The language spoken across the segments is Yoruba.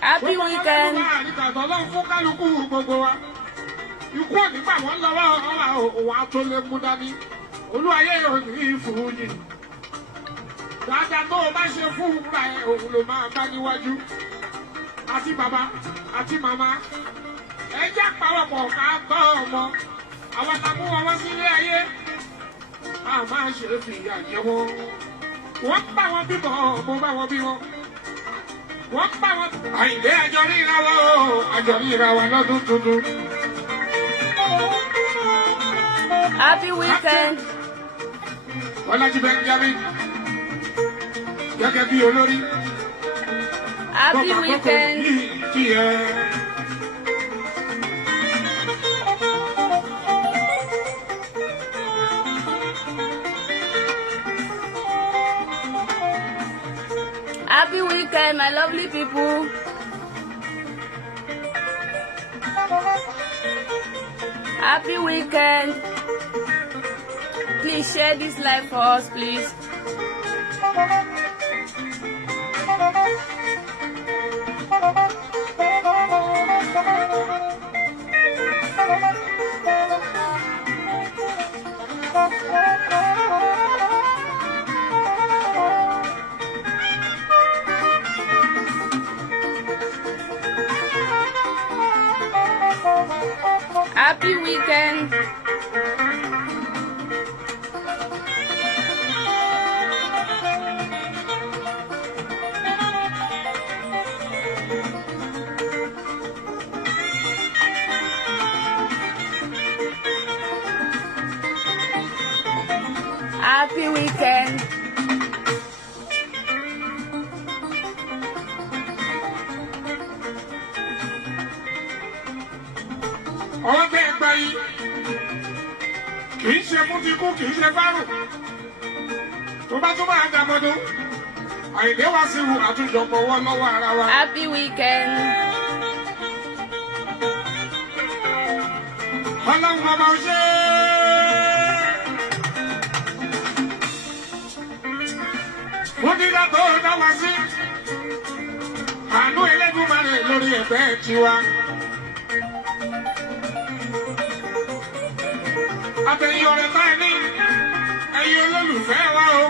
Happy weekend. Ikú nígbà wọn lọ́wọ́ òun àtúnlé mú dání. Olúwayé yóò ní ìfúnjì. Dáadáa tó o bá ṣe fún ìwúra ẹ̀ òun ló máa bá níwájú. Àti bàbá àti màmá. Ẹ jẹ́ àpárọ̀pọ̀ ká tọ́ ọmọ. Àwọn àtàkùn wọn wọ́n sílé ayé. A máa ṣe fìyà jẹ wọn. Wọ́n bá wọn bímọ, mo bá wọn bí wọn. Wọ́n bá wọn. Àyìnlé àjọ ríra wa o, àjọ ríra wa lọ́dún tuntun. Happy weekend. Ọlájí Benjamin. Gẹ́gẹ́ bí olórí. Happy weekend. Happy weekend, my lovely people. Happy weekend. Please share this live for us, please. Happy weekend. Happy weekend. Ọwọ́ tẹ́ ẹ gbá yìí kì í ṣe fún ti kú kì í ṣe fárùn. Tó bá tún máa dàmọ́dún, Àyìndé wá sí ìhù àtúnjọpọ̀ wọ́n lọ́wọ́ ara wa. Happy weekend. Ọlọ́run bàbá ò ṣe é. Mo dídá tó dá wá sí. Àánú Elédùmarè lórí ẹ̀bẹ̀ tiwa. Àtẹ̀yìn ọ̀rẹ́ táyé ní ẹ̀yin olólùfẹ́ wa o.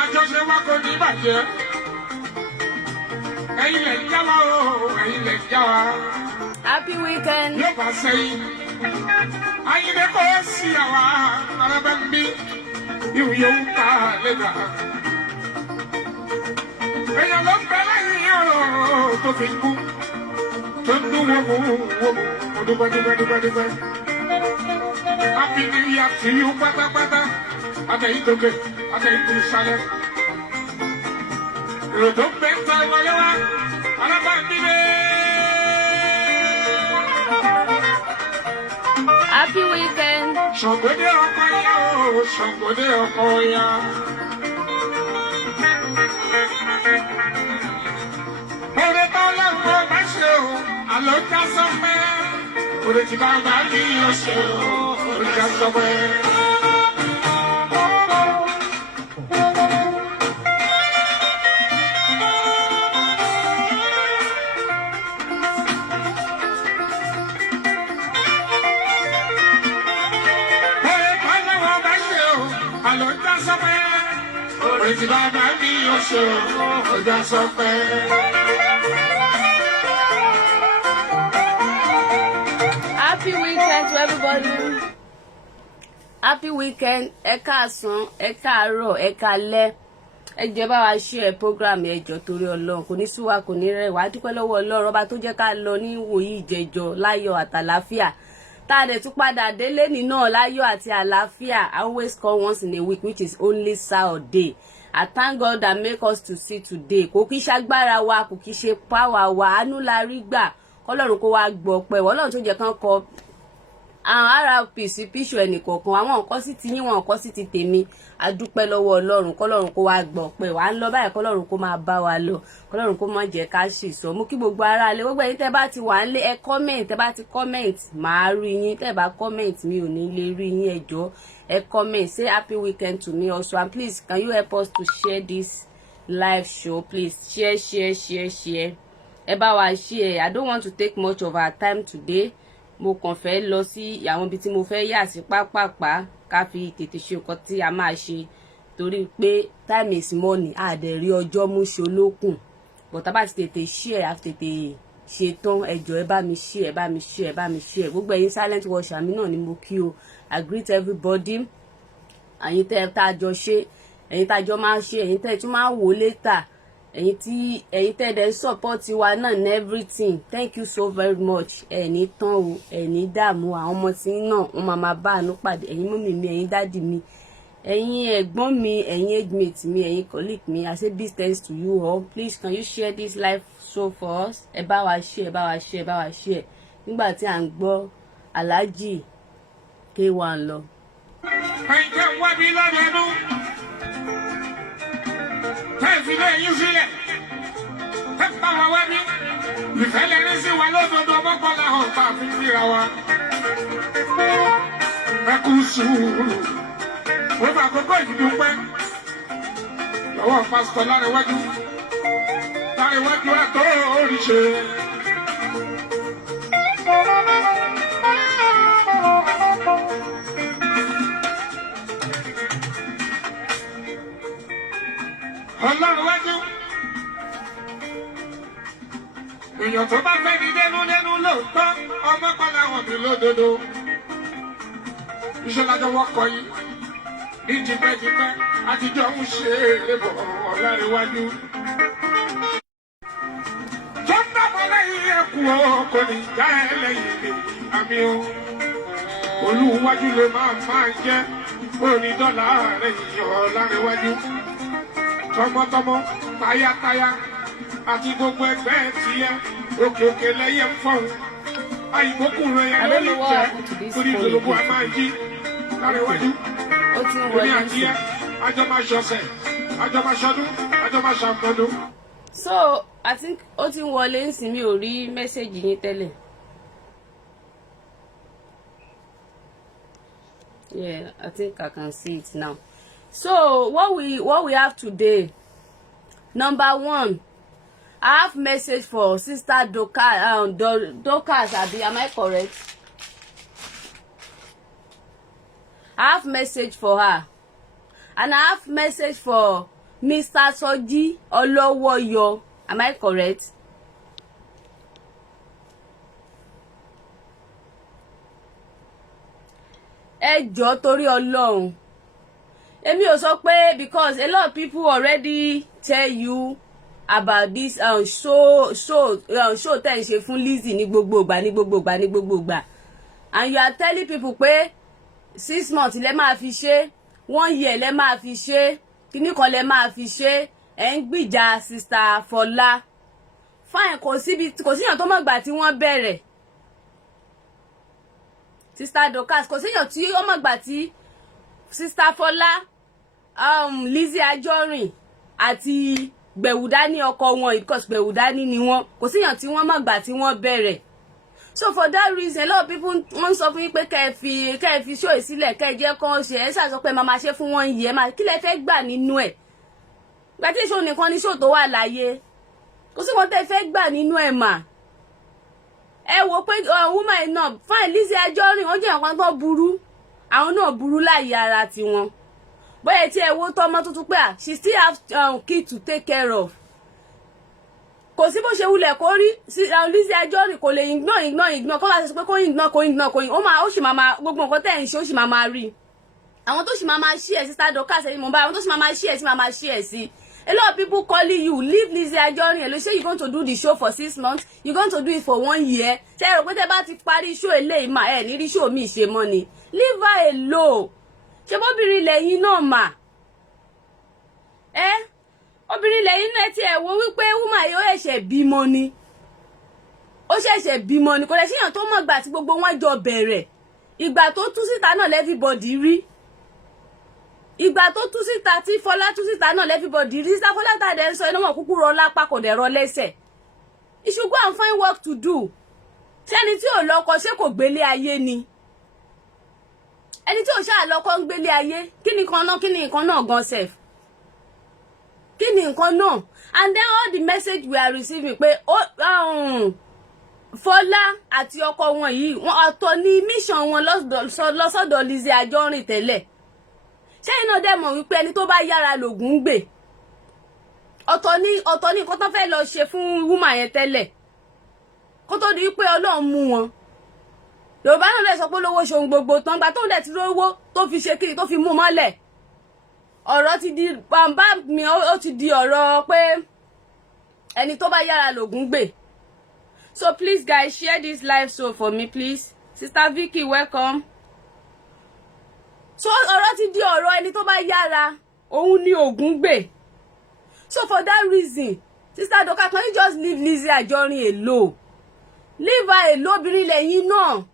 Àjọṣe wa kò ní bàjẹ́. Ẹ̀yin lẹ̀ ń já wa o, ẹ̀yin lẹ̀ ń já wa. Happy weekend. Yóò bá sẹ́yìn. Àyìndé kò sí àwa arábẹ́ ń bí. Ìwúyẹ́ ń ta lẹ́gà. Èèyàn ló ń bẹ lẹ́yìn ọ̀rọ̀ tó fi kú. Tó ń dún wọ́mù. Mo dúpẹ́. Happy New Year to you, pátápátá. Àtẹ̀yìn tókè, àtẹ̀yìn tó sálẹ̀. Èrò tó gbé ń ta wọlé wá, alábàámbílé. Happy weekend. Ṣàngódé ọkọ ya o, Ṣàngódé ọkọ ya. Oore tó lọ́wọ́ bá ṣe o, àlọ́ já sọ́pẹ́. Oore tí bá bá ní ọ̀ṣẹ́ o, oore já sọ́pẹ́. Oore tí bá bá ní ọ̀ṣẹ́ o, oore já sọ́pẹ́. Happy weekend to everybody. Happy weekend. Ẹ káàsán, ẹ káàárọ̀, ẹ káalẹ́. Ẹ jẹ́ bá wa share program ẹ jọ̀ọ́ torí Ọlọ́run. Kò ní sú wa, kò ní rẹ̀ wá. Dúpẹ́ lọ́wọ́ Ọlọ́run ọba tó jẹ́ ká lọ ní ìwòyí ìjẹjọ láyọ̀ àtàlàáfíà. Tá a dẹ̀ tún padà délé ní náà láyọ̀ àti àlàáfíà. I always call once in a week, which is only Saturday. I thank God that make us to see today. Kò kí ṣagbára wa, kò kí ṣe power wa, àánú la rí gbà. Ọlọ́run kó wá gbọ́ pẹ́ Ọlọ́run tó jẹ́ kán kọ RP sí píṣọ ẹnìkọ̀ọ̀kan àwọn nǹkan sí ti yín wọn nǹkan sí ti tèmi adúpẹ́ lọ́wọ́ ọlọ́run kọ́lọ́run kó wá gbọ́ pé wàá ń lọ báyìí kọ́lọ́run kó máa bá wa lọ kọ́lọ́run kó má jẹ́ ká ṣì sọ mú kí gbogbo ara lé gbogbo ẹ̀yin tẹ́ bá ti wà ń lé ẹ comment tẹ́ bá ti comment màá rí yín tẹ́ bá comment mi ò ní lè rí yín ẹ jọ̀ọ́ ẹ comment say happy weekend to me also and please can you help us to share this live show please share ẹ bá wa share I don't want to take much of our time today mo kàn fẹ́ lọ sí àwọn ibi tí mo fẹ́ yà sí pápápá ká fi tètè ṣe nǹkan tí a máa ṣe torí pé time is money àdẹ̀rí ọjọ́ mú ṣe olókùn bọ̀tá bá ti tètè share àti tètè ṣe tán ẹ jọ̀ọ́ ẹ bá mi share gbogbo ẹ̀yin silent watcher mi náà ni mo kí o I greet everybody ẹ̀yin tẹ́ tá a jọ ṣe ẹ̀yin tá a jọ máa ṣe ẹ̀yin tẹ́ tún máa wò later ẹ̀yin tẹ́ dẹ̀ support wa náà and everything thank you so very much ẹ̀ní tán o ẹ̀ní dààmú àwọn ọmọ tí náà wọ́n máa bá àánú pàdé ẹ̀yin mọ́mì mi ẹ̀yin dádì mi ẹ̀yin ẹ̀gbọ́n mi ẹ̀yin age mate mi ẹ̀yin colleague mi I say big thanks to you all please can you share this live show for us ẹ bá wa share nígbà tí à ń gbọ́ Alhaji K1 lọ. ẹ̀jẹ̀ wá bí lọ́dọọdún tẹ́sílẹ̀ yín sílẹ̀ ẹ bá wa wá bí ìfẹ́ lẹ́ni sí wa lódodo mọ́kànlá hàn bá fi síra wa. ẹ kú sùúrù ó bá àkókò ìdúpẹ́ lọ́wọ́ pásítọ̀ Lárẹ̀wájú àtọ́ oríṣẹ́. Ọlọ́run wájú èèyàn tó bá fẹ́ ní dénúdénú lóòótọ́ ọmọ padà wọ̀n mí lódodo iṣẹ́ lájọ wọ́kọ̀ yìí ní tipẹ́tipẹ́ àtijọ́ ń ṣe é bọ̀ Ọlárẹ̀wájú. tó ń dàbọ̀ lẹ́yìn ẹ̀kú kò ní já ẹ lẹ́yìn lè àmì o Olúwájú ló máa jẹ́ onídọ́là rẹ̀ yìí Ọlárẹ̀wájú. Tọmọtọmọ tayátayá àti gbogbo ẹgbẹ́ tiẹ̀ òkè lẹ́yẹ ń fọ̀hún àìgbókùnrin yẹn ló lè jẹ́ torí ìdòlóbó a máa yí Lárẹ̀wájú oní àjíyẹ àjọ máa ṣọ̀sẹ̀ àjọ máa ṣọdún àjọ máa ṣàmọ́dún. So I think ó ti ń wọlé ń sìn mi ò rí mẹ́sẹ̀gì yín tẹ́lẹ̀. Yeah, I think I can see it now. So what we have today, number one, I have message for Sister Dorcas Abi, am I correct? I have message for her, and I have message for Mr. Soji Olowoyo, am I correct? Ẹ jọ̀ọ́ torí Ọlọ́run. Èmi ò sọ pé because a lot of people already tell you about this show tẹ́ ń ṣe fún Lizzy ní gbogbo ìgbà and you are telling people pé 6 months lẹ máa fi ṣe 1 year lẹ máa fi ṣe kíní kan lẹ máa fi ṣe ẹ̀ ń gbìjà Sister Fọlá fine kò síyàn tó mọ̀ gbà tí wọ́n bẹ̀rẹ̀ Sister Dorcas kò síyàn tí ó mọ̀ gbà tí Sister Fọlá Lizzy Anjorin àti Gbẹ̀wùdání ọkọ wọn because Gbẹ̀wùdání ni wọ́n kò síyàn tí wọ́n mọ̀ gbà tí wọ́n bẹ̀rẹ̀. So for that reason a lot of people wọ́n sọ fún yín pé kẹ́ ẹ fi show ìsílẹ̀ kẹ́ ẹ jẹ́ kán ṣe ẹ ṣàṣọ pé máa ṣe fún 1 year máa kí lẹ fẹ́ gbà nínú ẹ̀ gbà tí show nìkan ni show tó wà láyé kò sí wọn tẹ́ fẹ́ gbà nínú ẹ̀ mà ẹ wò pé woman náà fine Lizzy Anjorin wọ́n jẹ́ nǹkan tó burú àwọn náà burú láyé ara tiwọn bóyá tí ẹ wo tọmọ tuntun pé she still have kid to take care of kò sí bó ṣe wulẹ̀ kó rí Lizzy Anjorin kò lè ignore kó bá sọ pé kó ignore ó sì máa gbogbo nǹkan tẹ̀ ń ṣe ó sì máa rí àwọn tó sì máa ṣí ẹ̀ sí Sister Dorcas ẹ̀yìn mọ̀ bá àwọn tó sì máa ṣí ẹ̀ sí máa ṣí ẹ̀ sí. A lot of people calling you leave Lizzy Anjorin ẹ̀ ló ṣe you going to do the show for 6 months you going to do it for 1 year ṣe é rò pé tẹ́ bá ti parí show eléyìí mà ẹ̀ ní rí show mi ṣe mọ́ ni leave her alone ṣe bóbìnrin lẹ́yìn náà mà obìnrin lẹ́yìn náà tí ẹ̀ wo wípé woman yóò ṣẹ̀ṣẹ̀ bímọ ni ó ṣẹ̀ṣẹ̀ bímọ ni kò lè ṣíyàn tó mọ̀ gbà tí gbogbo wọn jọ bẹ̀rẹ̀ ìgbà tó tú síta náà everybody rí ìgbà tó tú síta tí Fọlá tú síta náà everybody rí Sister Fọlá tá dẹ̀ ń sọ iná wọn kúkú rọ lápá kò dẹ̀ rọ lẹ́sẹ̀. You should go and find work to do. Ṣẹ́ni tí ò lọ́kọ ṣé kò gbélé ayé ni? Ẹni tí ò ṣáà lọ́kọ ń gbélé ayé kí ni nǹkan náà gan sef? Kí ni nǹkan náà? And then all the message we are receiving pé Fọlá àti ọkọ wọn yìí wọn ọ̀tọ̀ ní mission wọn lọ́sọ̀dọ̀ Lizzy Anjorin tẹ́lẹ̀. Ṣẹ́yìn náà dẹ̀ mọ̀ wípé ẹni tó bá yára lògùn ń gbè. Ọ̀tọ̀ ní nǹkan tó fẹ́ lọ ṣe fún woman yẹn tẹ́lẹ̀ kó tó di pé Ọlọ́run mú wọn. Yorùbá náà lè sọ pé lówó ṣohun gbogbo tán gba tó dẹ̀ ti lówó tó fi ṣe kiri tó fi mú mọ́lẹ̀. Ọ̀rọ̀ ti di bàbá mi ó ti di ọ̀rọ̀ pé ẹni tó bá yára lògùn gbè. So please guys, share this live show for me please. Sister Vicky, welcome. So ọ̀rọ̀ ti di ọ̀rọ̀ ẹni tó bá yára òun ni ògùn gbè. So for that reason, Sister Dorcas, can you just leave Lizzy Anjorin alone? Leave her alone, obìnrin lẹ́yìn náà.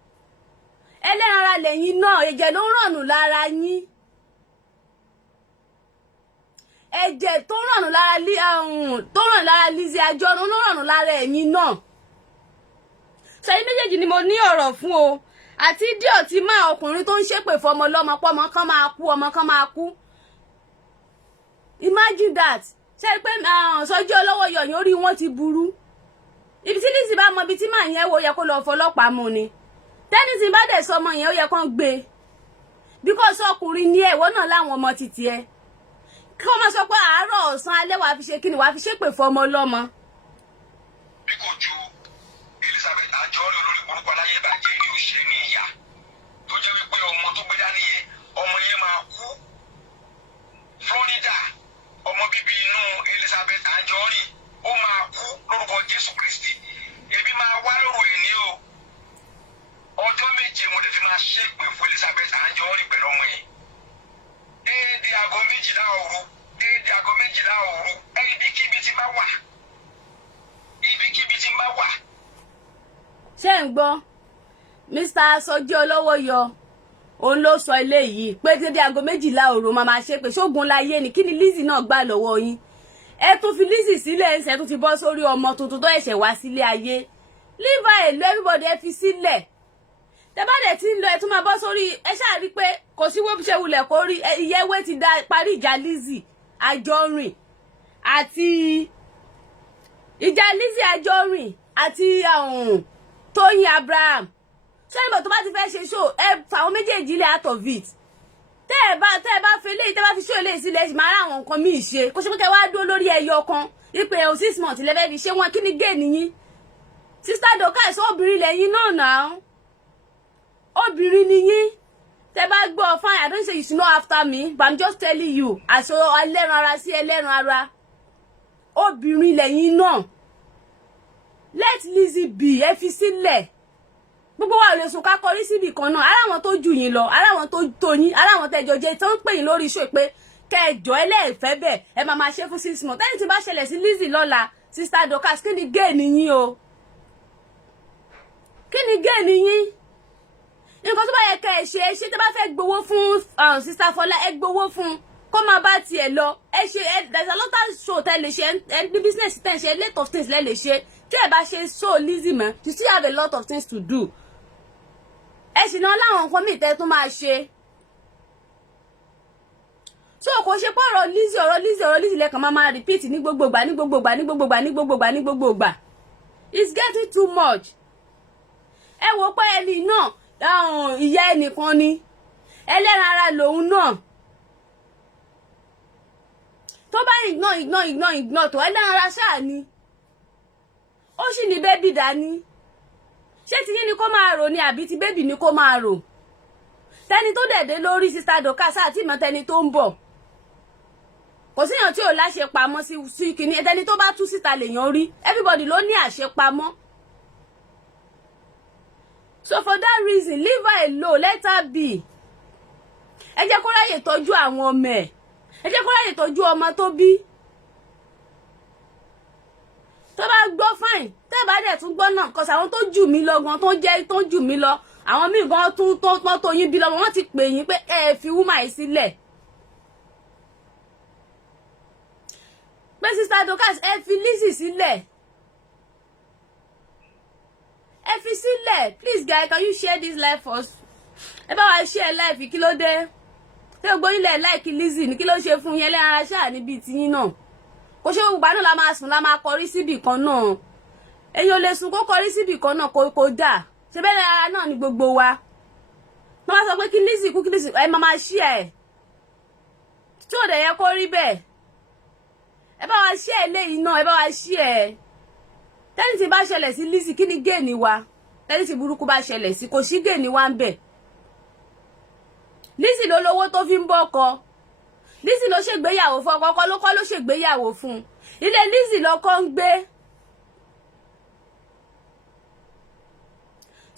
Ẹlẹ́ran ara lẹ́yìn náà, ẹ̀jẹ̀ ló ń rànù lára yín. Ẹ̀jẹ̀ tó rànù lára Lizzy Anjorin ló rànù lára ẹ̀yin náà. Ṣẹ́yìn méjèèjì ni mo ní ọ̀rọ̀ fún o. Àti díọ̀ tí máa ọkùnrin tó ń ṣépè fọmọ lọ́mọ pọ́mọ kan máa kú, ọmọ kan máa kú. Imagine that. Ṣé pé Sọjí Olówó yọ̀yìn orí wọn ti burú. Ibi tí Lizzy bá mọ ibi tí màá yẹn wo yẹ kó lọ fọlọ́pàá mú ni. Tẹ́ni tí bá dẹ̀ sọ ọmọ yẹn ó yẹ kán gbé. Because ọkùnrin ní ẹ̀wọ́ náà láwọn ọmọ títí ẹ. Kí wọ́n máa sọ pé àárọ̀ ọ̀sán alẹ́ wàá fi ṣe kíni wàá fi ṣépè fọmọ lọ́mọ. Bí kò ju Elizabeth Anjorin olórí burúkú aláyé bàjẹ́ ní òṣèré ní ìyá tó jẹ́ wípé ọmọ tó gbé dání yẹn ọmọ yẹn máa kú. Florida ọmọ bíbí inú Elizabeth Anjorin ó máa kú lórúkọ Jésù Kristi. Ebi máa wá lóru èní o. Ọjọ́ méje mo lè fi máa ṣépè fún Elizabeth Anjorin pẹ̀lú ọmọ yẹn. Déédé aago 12 òru ibikíbi tí bá wà. Ibikíbi tí bá wà. Ṣé ń gbọ́? Mr. Sọjí Olówó yọ òun ló sọ eléyìí pé dédé aago 12 òru máa ṣe pé ṣógun láyé ni kí ni Lizzy náà gbà lọ́wọ́ yín. Ẹ tún fi Lizzy sílẹ̀ ẹsẹ̀ tún ti bọ́ sórí ọmọ tuntun tó ẹ̀ṣẹ̀ wá sílé ayé. Leave her alone, everybody ẹ fi sílẹ̀. Tẹ́ bá dẹ̀ ti ń lọ ẹ tún máa bọ́ sórí ẹ ṣáà rí pé kò sí wọ́n ṣe wulẹ̀ kó rí ìyẹ́wé ti da parí ìjà Lizzy Anjorin àti Tóyìn Abraham. Ṣé nígbà tó bá ti fẹ́ ṣe show ẹ fàwọn méjèèjì ilé out of it. Tẹ́ ẹ bá fẹ́ léyìí tẹ́ bá fi show eléyìí sílẹ̀ ṣì máa rá àwọn nǹkan míì ṣe kó ṣe pé kẹ́ wá dúró lórí ẹyọ kan wípé 6 months lẹ́fẹ́ fi ṣe wọn kí ni gé nìyí. Sister Dorcas obìnrin lẹ́yìn náà obìnrin nìyí. Tẹ́ bá gbọ́ fine, I don't say you should not after me but I'm just telling you àṣọ ẹlẹ́ran ara sí ẹlẹ́ran ara obìnrin lẹ́yìn náà. Let Lizzy be ẹ fi sílẹ̀. Gbogbo wa lè sùn ká kọrí síbì kan náà ara wọn tó jù yín lọ ara wọn tó yín ara wọn tẹjọ jẹ tán pè yín lórí show pé kẹjọ ẹlẹ́ẹ̀fẹ́ bẹ̀ ẹ máa ṣe fún 6 months. Tẹ́ni tí bá ṣẹlẹ̀ sí Lizzy lọ́la Sister Dorcas kí ni gé nìyín o? Kí ni gé nìyín? Nǹkan tó bá yẹ kẹ́ ẹ ṣe tẹ́ bá fẹ́ gbowó fún Sister Fọlá ẹ gbowó fún kó máa bá tiẹ̀ lọ ẹ ṣe there's a lot of show tẹ́ lè ṣe ẹ ní business tẹ́ ṣe a lot of things lẹ́ lè ṣe tí ẹ bá ṣe show Lizzy mọ́ you still have a lot of things to do. Ẹ sì náà láwọn nǹkan míì tẹ́ tó máa ṣe. So kò ṣe pé ọ̀rọ̀ Lizzy lẹ́kàn máa repeat ní gbogbo ìgbà. It's getting too much. Ẹ wò pé ẹni náà ìyá ẹnìkan ni ẹlẹ́ran ara lòun náà. Tó bá ignore tó ẹlẹ́ran ara ṣáà ni. Ó sì ní bébì dání. Ṣé ti yín ni kó máa rò ni àbí ti bébì ni kó máa rò? Tẹni tó dẹ̀dẹ̀ lórí Sister Dorcas àti ìmọ̀ tẹni tó ń bọ̀. Kò síyàn tí ò láṣepamọ́ sí kìíní ẹni tó bá tú síta lèèyàn rí. Everybody ló ní àṣepamọ́. So for that reason, leave her alone, let her be. Ẹ jẹ́ kó ráyè tọ́jú àwọn ọmọ ẹ̀. Ẹ jẹ́ kó ráyè tọ́jú ọmọ tó bí. Tó bá gbọ́ fine, tẹ́ bá dẹ̀ tún gbọ́ náà, cause àwọn tó jù mí lọ gan tó jù mí lọ, àwọn míì gan tún tó yín bí lọ́mọ wọ́n ti pè yín pé ẹ fi wúmà yìí sílẹ̀ pé Sister Dorcas ẹ fi Lizzy sílẹ̀ ẹ fi sílẹ̀. Please guys, can you share this live for us? ẹ bá wa share live kí ló dé ṣé gbogbo ilẹ̀ like Lizzy ní kí ló ṣe fún yẹn lẹ́yìn ara ṣáà níbi tiyín náà kò ṣe gbogbo àná la máa sùn la máa kọrí síbì kan náà èyàn ò lè sùn kó kọrí síbì kan náà kó dà ṣe bẹ́ẹ̀ lára náà ni gbogbo wa wọ́n bá sọ pé kí Lizzy kú kí Lizzy ẹ máa share ẹ̀ tí ò dẹ̀ yẹ kó rí bẹ́ẹ̀ ẹ bá wa share eléyìí náà ẹ bá wa share ẹ̀ tẹ́lẹ̀ tí bá ṣẹlẹ̀ sí Lizzy kí ni géènì wa tẹ́lẹ̀ tí burúkú bá ṣẹlẹ̀ sí kò sí géènì wa ń bẹ̀ Lizzy ló lówó tó fi ń bọ́kọ Lizzy ló ṣègbéyàwó fún ọkọ ọkọ ló kọ́ ló ṣègbéyàwó fún ilé Lizzy lọkọ ń gbé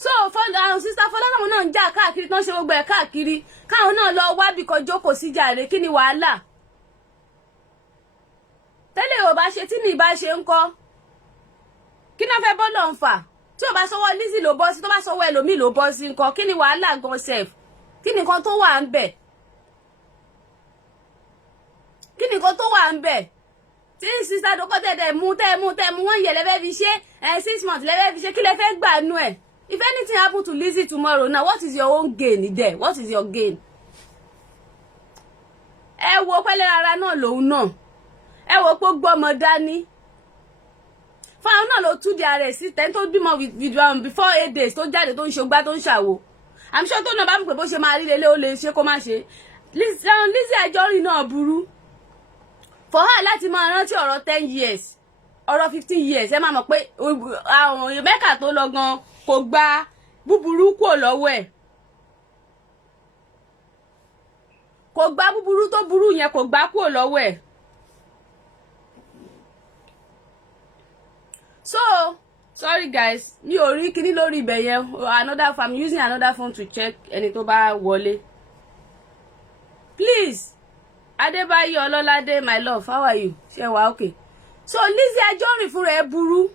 so àwọn Sister Fọlá náà náà ń jà káàkiri tán ṣe gbogbo ẹ̀ káàkiri káwọn náà lọ wábì kan jókòó sí jàre kí ni wàhálà tẹ́lẹ̀ ò bá ṣe tí ní ìbá ṣe ń kọ́ kí náà fẹ́ bọ́ lọ́n fà tí ò bá sọwọ́ Lizzy ló bọ́ sí tó bá sọwọ́ ẹlòmíì ló bọ́ sí nǹkan kí ni wàhálà gan sef kí ni nǹkan tó wà ń bẹ̀ kí ni nǹkan tó wà ń bẹ̀ tí Sister Dorcas tẹ̀ mú wọ́n yẹ lẹ́fẹ́ fi ṣe 6 months lẹ́fẹ́ fi ṣe kí lẹ́fẹ́ gbà nú ẹ̀. If anything happen to Lizzy tomorrow now, what is your own gain there? What is your gain? Ẹ wo pẹ́lẹ́ ara náà lòun náà. Ẹ wo pé gbọ́mọ dání. Fáwọn náà ló tú di ara ẹ̀ sí tẹ́ tó bímọ before 8 days tó jáde tó ń ṣogbá tó ń ṣàwo. I'm sure tó náà bá mú pé bó ṣe máa rí lélẹ́ ó lè ṣe kó má ṣe. Lizzy Anjorin náà burú. For her láti máa rántí ọ̀rọ̀ 10 years. Ọ̀rọ̀ 15 years. Ẹ máa mọ̀ pé àwọn Mẹ́kà tó lọ gan kò gba búburú kúrò lọ́wọ́ ẹ̀ kò gba búburú tó burú yẹn kò gbà kúrò lọ́wọ́ ẹ̀ so sorry guys mi ò rí kíní lórí ibẹ̀ yẹn another phone I'm using another phone to check ẹni tó bá wọlé please Adébáyọ̀ Ọlọ́ládé my love how are you ṣé wà okay so Lizzy Anjorin fúnra ẹ̀ burú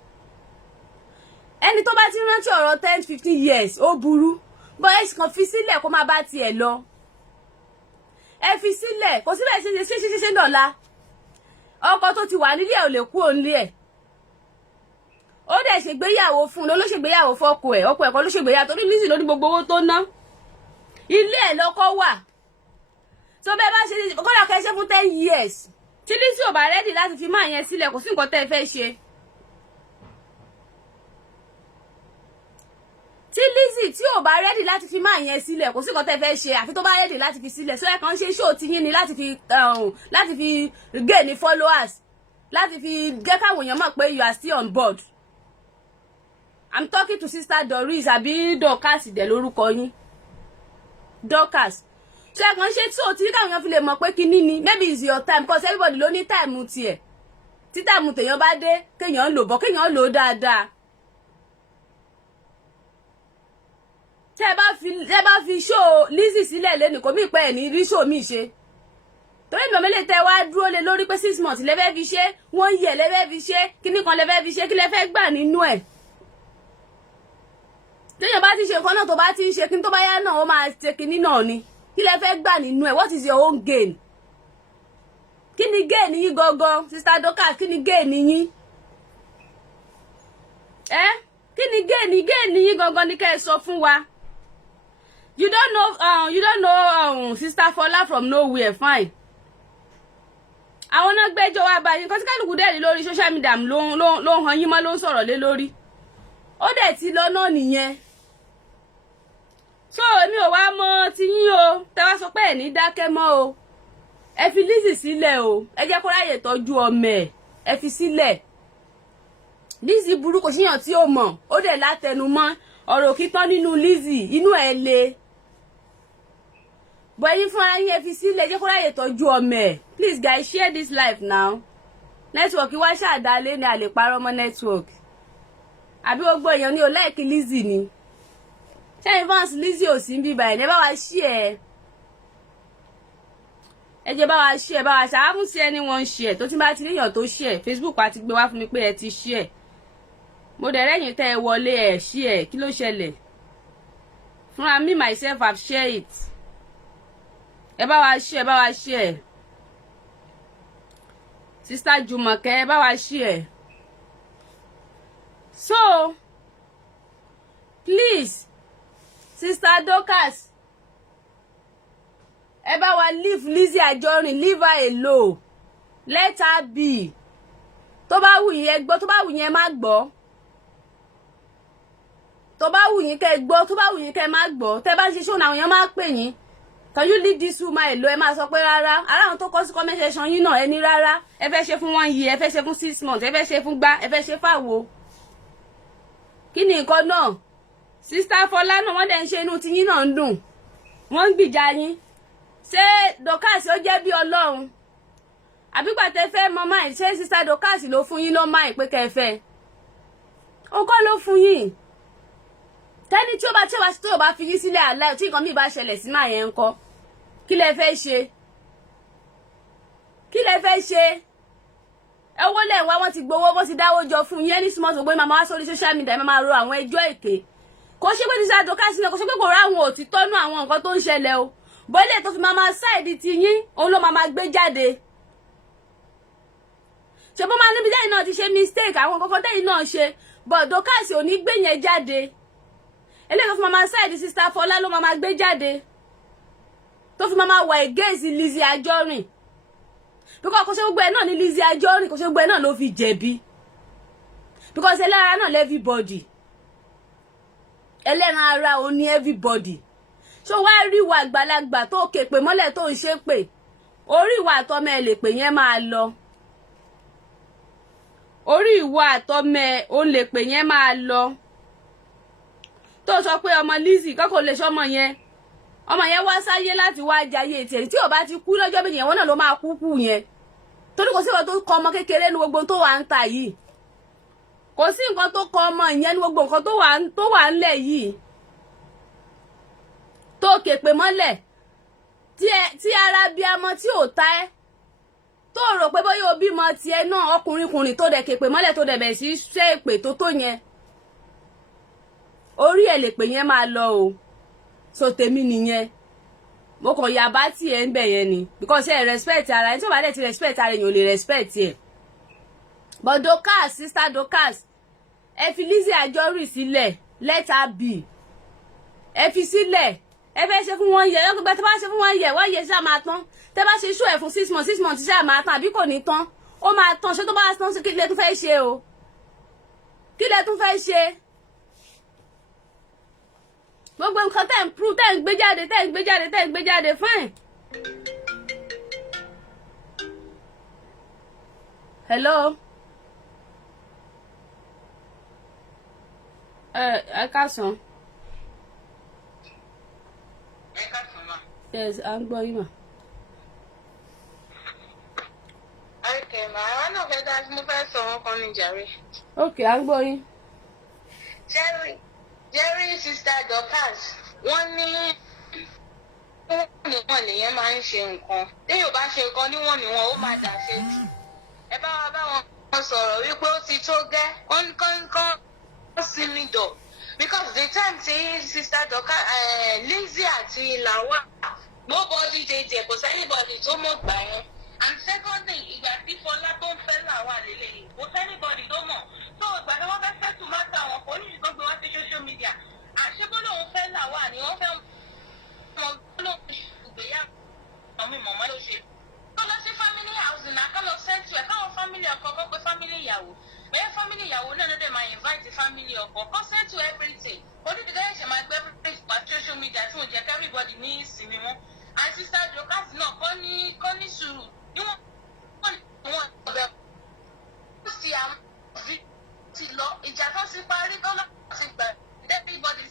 ẹni tó bá ti rántí ọ̀rọ̀ 10-15 years ó burú bọ́ ẹ kàn fi sílẹ̀ kó má bá tiẹ̀ lọ ẹ fi sílẹ̀ kò sílẹ̀ ṣe dọ̀la ọkọ tó ti wà nílé ẹ̀ ò lè kú òǹlé ẹ̀ ó dẹ̀ ṣègbéyàwó fún un ló ṣègbéyàwó fọ́kọ ẹ̀ ọkọ ẹ̀ kọ́ ló ṣègbéyàwó torí Lizzy ló ní gbogbo owó tó ná ilé ẹ̀ lọ́kọ wà tó bẹ́ẹ̀ bá ṣe kọ́dà kẹ́ ṣe fún 10 years tí Lizzy ò bá rẹ́dì láti fi máa yẹn sílẹ̀ kò sí nǹkan tẹ́ ẹ fẹ́ ṣe. tí Lizzy tí ò bá rẹ́dì láti fi máa yẹn sílẹ̀ kò sí nǹkan tẹ́ fẹ́ ṣe àfi tó bá rẹ́dì láti fi sílẹ̀ sọ́yẹ́ kan ṣe ṣó ti yín ni láti fi gain ní followers láti fi gẹ́ káwọn èèyàn mọ̀ pé you are still on board. I'm talking to Sister Doris àbí Dorcas dẹ̀ lórúkọ yín Dorcas sọ́yẹ́ kan ṣe tí ò ti káwọn èèyàn fi lè mọ̀ pé kíní ni maybe it's your time because everybody ló ní time tiẹ̀ tí time tèèyàn bá dé kéèyàn lò bọ́ kéèyàn lò dáadáa. tẹ́ bá fi show Lizzy sílẹ̀ lẹ́nu kò mí pẹ́ ẹ̀ ní rí show mi ṣe torí mi ò mẹ́lẹ̀ tẹ́ wá dúró lé lórí pé 6 months lẹ́fẹ́ fi ṣe 1 year lẹ́fẹ́ fi ṣe kíní kan lẹ́fẹ́ fi ṣe kí lẹ́fẹ́ gbà nínú ẹ̀ téèyàn bá ti ṣe nǹkan náà tó bá ti ń ṣe kí tó bá yá náà ó máa ṣe kíní náà ni kí lẹ́fẹ́ gbà nínú ẹ̀ what is your own gain kí ni gain yín gangan Sister Dorcas kí ni gain yín kí ni gain yín gangan ni kẹ́ ẹ sọ fún wa. You don't know Sister Fọlá from nowhere fine. Àwọn náà gbẹ́jọ́ wá báyìí nǹkan tí kálukú dẹ̀ rí lórí social media ló ń han yín mọ́ ló ń sọ̀rọ̀ lé lórí. Ó dẹ̀ ti lọ náà nìyẹn. So èmi ò wá mọ̀ ti yín o tẹ́ wá sọ pé ẹ̀ ní dákẹ́ mọ́ o. Ẹ fi Lizzy sílẹ̀ o. Ẹ jẹ́ kó ráyè tọ́jú ọmọ ẹ̀. Ẹ fi sílẹ̀. Lizzy burú kò síyàn tí ó mọ̀. Ó dẹ̀ látẹnumọ́ ọ̀rọ̀ òkìtán nínú Lizzy inú ẹ̀ le. But yín fún ara yín ẹ fi sílẹ̀ jẹ́ kó ráyè tọ́jú ọmọ ẹ̀. Please guys share this live now. Network wá ṣàdálé ni a lè parọ́ mọ́ network. Àbí gbogbo èèyàn ní o like Lizzy ni. Ṣé fans Lizzy ò sí ń bí báyìí? Ẹ bá wa share. Ẹ jẹ́ bá wa share bá wa ṣàmú sí anyone share tó ti bá ti léèyàn tó share Facebook wa ti gbé wá fún mi pé ẹ ti share. Mo dẹ̀ rẹ́yìn tẹ́ ẹ wọlé ẹ̀ share kí ló ṣẹlẹ̀? fúnra me myself I've shared it. Ẹ bá wa share. Sister Jumoke, ẹ bá wa share. So please, Sister Dorcas, ẹ bá wa leave Lizzy Anjorin, leave her alone, let her be. Tó bá wù yín ẹ gbọ́, tó bá wù yín ẹ má gbọ́. Tó bá wù yín kẹ́ gbọ́, tó bá wù yín kẹ́ má gbọ́. Tẹ́ bá ń ṣe show àwọn èèyàn máa pè yín, can you leave this woman alone? Ẹ máa sọ pé rárá. Ara àwọn tó kọ sí comment section yín náà, ẹ ní rárá. Ẹ fẹ́ ṣe fún 1 year, ẹ fẹ́ ṣe fún 6 months, ẹ fẹ́ ṣe fún gbá, ẹ fẹ́ ṣe fáwo. Kí ni nǹkan náà? Sister Fọlá náà wọ́n dẹ̀ ń ṣe inú tí yín náà ń dùn. Wọ́n ń gbìjà yín. Ṣé Dorcas ó jẹ́ bí Ọlọ́run? Àbígbà tẹ́ fẹ́ mọ máì, ṣé Sister Dorcas ló fún yín ló máì pé kẹ́ fẹ́? Ó kọ́ ló fún yín. Tẹ́ni tí ó bá fi yín sílẹ̀ àlá tí nǹkan mi bá ṣẹlẹ̀ sí máa yẹn ńkọ́. Kí lẹ fẹ́ ṣe? Kí lẹ fẹ́ ṣe? Ẹ wó lẹ̀ wá, wọ́n ti gbowó, wọ́n ti dáwó jọ fún yín ní small gbogbo máa wá sórí social media, máa ro àwọn ẹjọ́ èké. Kò ṣe pé Sister Dorcas sílẹ̀, kò ṣe pé kò rá àwọn òtítọ́ nú àwọn nǹkan tó ń ṣẹlẹ̀ o. Bọ́lẹ̀ tó fi máa ṣáìdì ti yín, òun ló máa gbé jáde. Ṣé bó máa níbi jáde náà ti ṣe mistake àwọn nǹkan tẹ́yìn náà ṣe, but Dorcas ò ní gbé yẹn jáde. Eléyìí tó fi máa ṣáìdì Sister Fọlá ló máa gbé jáde. Tó fi máa wà against Lizzy Anjorin. Because kò ṣe gbogbo ẹ̀ náà ní Lizzy Anjorin, kò ṣe gbogbo ẹ̀ náà ló fi jẹ̀bi. Because ẹlẹ́ran náà lé everybody. Ẹlẹ́ran ara ò ní everybody. So wá rí ìwà àgbàlagbà tó képe mọ́lẹ̀ tó ń ṣe pé orí ìwà àtọmọ ẹ lè pè yẹn máa lọ. Orí ìwà àtọmọ ẹ ó lè pè yẹn máa lọ. Tó sọ pé ọmọ Lizzy kọ́kọ́ lè ṣọmọ yẹn. Ọmọ yẹn wá sáyé láti wá jayé tiẹ̀, tí ò bá ti kú lọ́jọ́ méjì yẹn wọ́n náà ló máa kú yẹn. Torí kò sí nǹkan tó kọ ọmọ kékeré ní gbogbo tó wà ń ta yìí. Kò sí nǹkan tó kọ ọmọ ìyẹn ní gbogbo nǹkan tó wà ńlẹ̀ yìí. Tó képe mọ́lẹ̀ tí ara bí amọ tí ò ta ẹ́. Tó rò pé bóyá o bímọ tiẹ̀ náà ọkùnrinkùnrin tó dẹ̀ képe mọ́lẹ̀ tó dẹ̀ bẹ̀ sí ṣe èpè tó yẹn. Orí ẹ̀ lè pè yẹn máa lọ o. So tèmi nìyẹn. Mo kàn yà bá tí ẹ ń bẹ̀ yẹn ni. Because ẹ respect ara ẹni tí ó bá dẹ̀ ti respect ara èèyàn ò lè respect ẹ. But Dorcas, Sister Dorcas, ẹ fi Lizzy Anjorin sílẹ̀, let her be. Ẹ fi sílẹ̀. Ẹ fẹ́ ṣe fún 1 year. Ẹ gbẹ́ tẹ́ bá ṣe fún 1 year, 1 year ṣáà máa tán. Tẹ́ bá ṣe show ẹ̀ fún 6 months, 6 months ṣáà máa tán àbí kò ní tán. Ó máa tán. Ṣé tó bá tán sí kí lẹ tún fẹ́ ṣe o? Kí lẹ tún fẹ́ ṣe? Gbogbo nǹkan tẹ́ ń prove, tẹ́ ń gbé jáde, fine. Hello? Ẹ káàsán. Yes, à ń gbọ́ yín mà. Okay, ma, àwọn náà fẹ́ dá sí mo fẹ́ sọ wọn kan ní jàre. Okay, à ń gbọ́ yín. Jerry Sister Dorcas, wọ́n ní níwọ̀n lèyẹn máa ń ṣe nǹkan. Téèyàn bá ṣe nǹkan níwọ̀n ó máa dà ṣe jù. Ẹ bá wa bá wọn sọ̀rọ̀ wípé ó ti tó gẹ́, kán sí mi dọ̀. Because the time tí Sister Dorcas, Lizzy àti Lawal, nobody dey there, kò sẹ́nibọ̀dì tó mọ̀ gbà yẹn. And secondly, ìgbà tí Fọlá tó ń fẹ́ Lawal lélẹ́yìn, kò sẹ́nibọ̀dì tó mọ̀. So ìgbà tí wọ́n fẹ́ fẹ́ tù mọ́tò àwọn kò ní ìdíkọ́ gbé wá sí social media. Àṣebọ́lọ́ òun fẹ́ Lawal ni wọ́n fẹ́ mọ̀ lóhùn ìgbéyàwó ọmọ ìmọ̀mọ́ ló ṣe. Tó lọ sí family house náà ká lọ sẹ́ńtù ẹ̀ káwọn family ọkọ kọ́ pé family ìyàwó. Bẹ́ẹ̀ family ìyàwó náà ló dé máa invite family ọkọ kọ́ sẹ́ńtù everything. Onídìrí ẹ̀ṣẹ̀ máa gbé everything pa social media tí ò jẹ́ kí everybody ní ìsinmi wọn. And Sister Dorcas náà kọ́ ní sùúrù níwọ̀n ọ̀bẹ kó sì àwọn ti lọ ìjà tó ti parí gọ́lá ti gbà everybody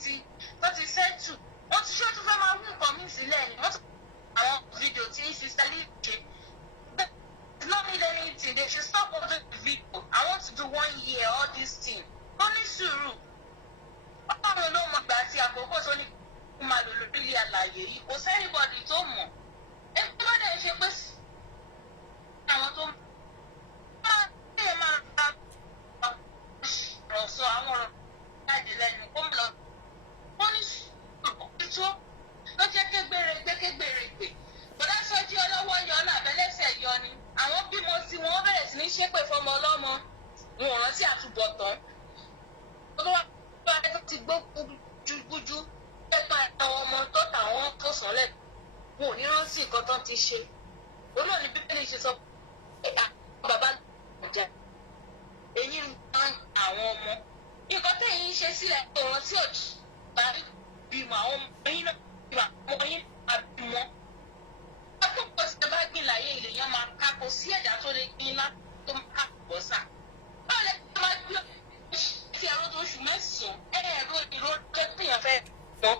tó ti settle. Wọ́n ti ṣé tó fẹ́ máa wú nǹkan mí sílẹ̀ ni wọ́n ti àwọn fídíò tí Sister Lee ṣe. It's not need anything. They should stop all the video. I want to do 1 year all this thing. Wọ́n ní sùúrù. Ọlọ́run ló mọ̀ gbà àti àkókò tó ní kó máa lò lórí ilé àlàyé yìí. Kò sẹ́nibọ̀dì tó mọ̀. Èmi bá dẹ̀ ṣe pé àwọn tó máa rọ̀ sọ àwọn ọ̀rọ̀ láti lẹ́nu kó lọ. Wọ́n ní sùúrù. ṣépè fọmọ ọlọ́mọ wọn ò rántí àtúbọ̀tán tó wá tó ti gbó gbújú ẹ̀ka àwọn ọmọ tó tàwọn tó sànlẹ̀ wọn ò ní rántí nǹkan tó ti ṣe olóòní bíbélì ṣe sọ pé bàbá ìjà èyí ń tán àwọn ọmọ nǹkan tẹ̀yìn ṣe sílẹ̀ ọ̀rọ̀ tí òjì bá bímọ àwọn ọmọ yín náà bímọ àwọn ọmọ yín máa bímọ. akókò tí ẹ bá gbìn láyé ilé yẹn máa ká kó sí ẹ̀dá tó lè gbin iná tó máa ká bọ́ sà. báwo lè fi máa gbé kí ẹ̀rọ tó oṣù mẹ́sàn-án ẹ̀rọ ìró téèyàn fẹ́ mọ́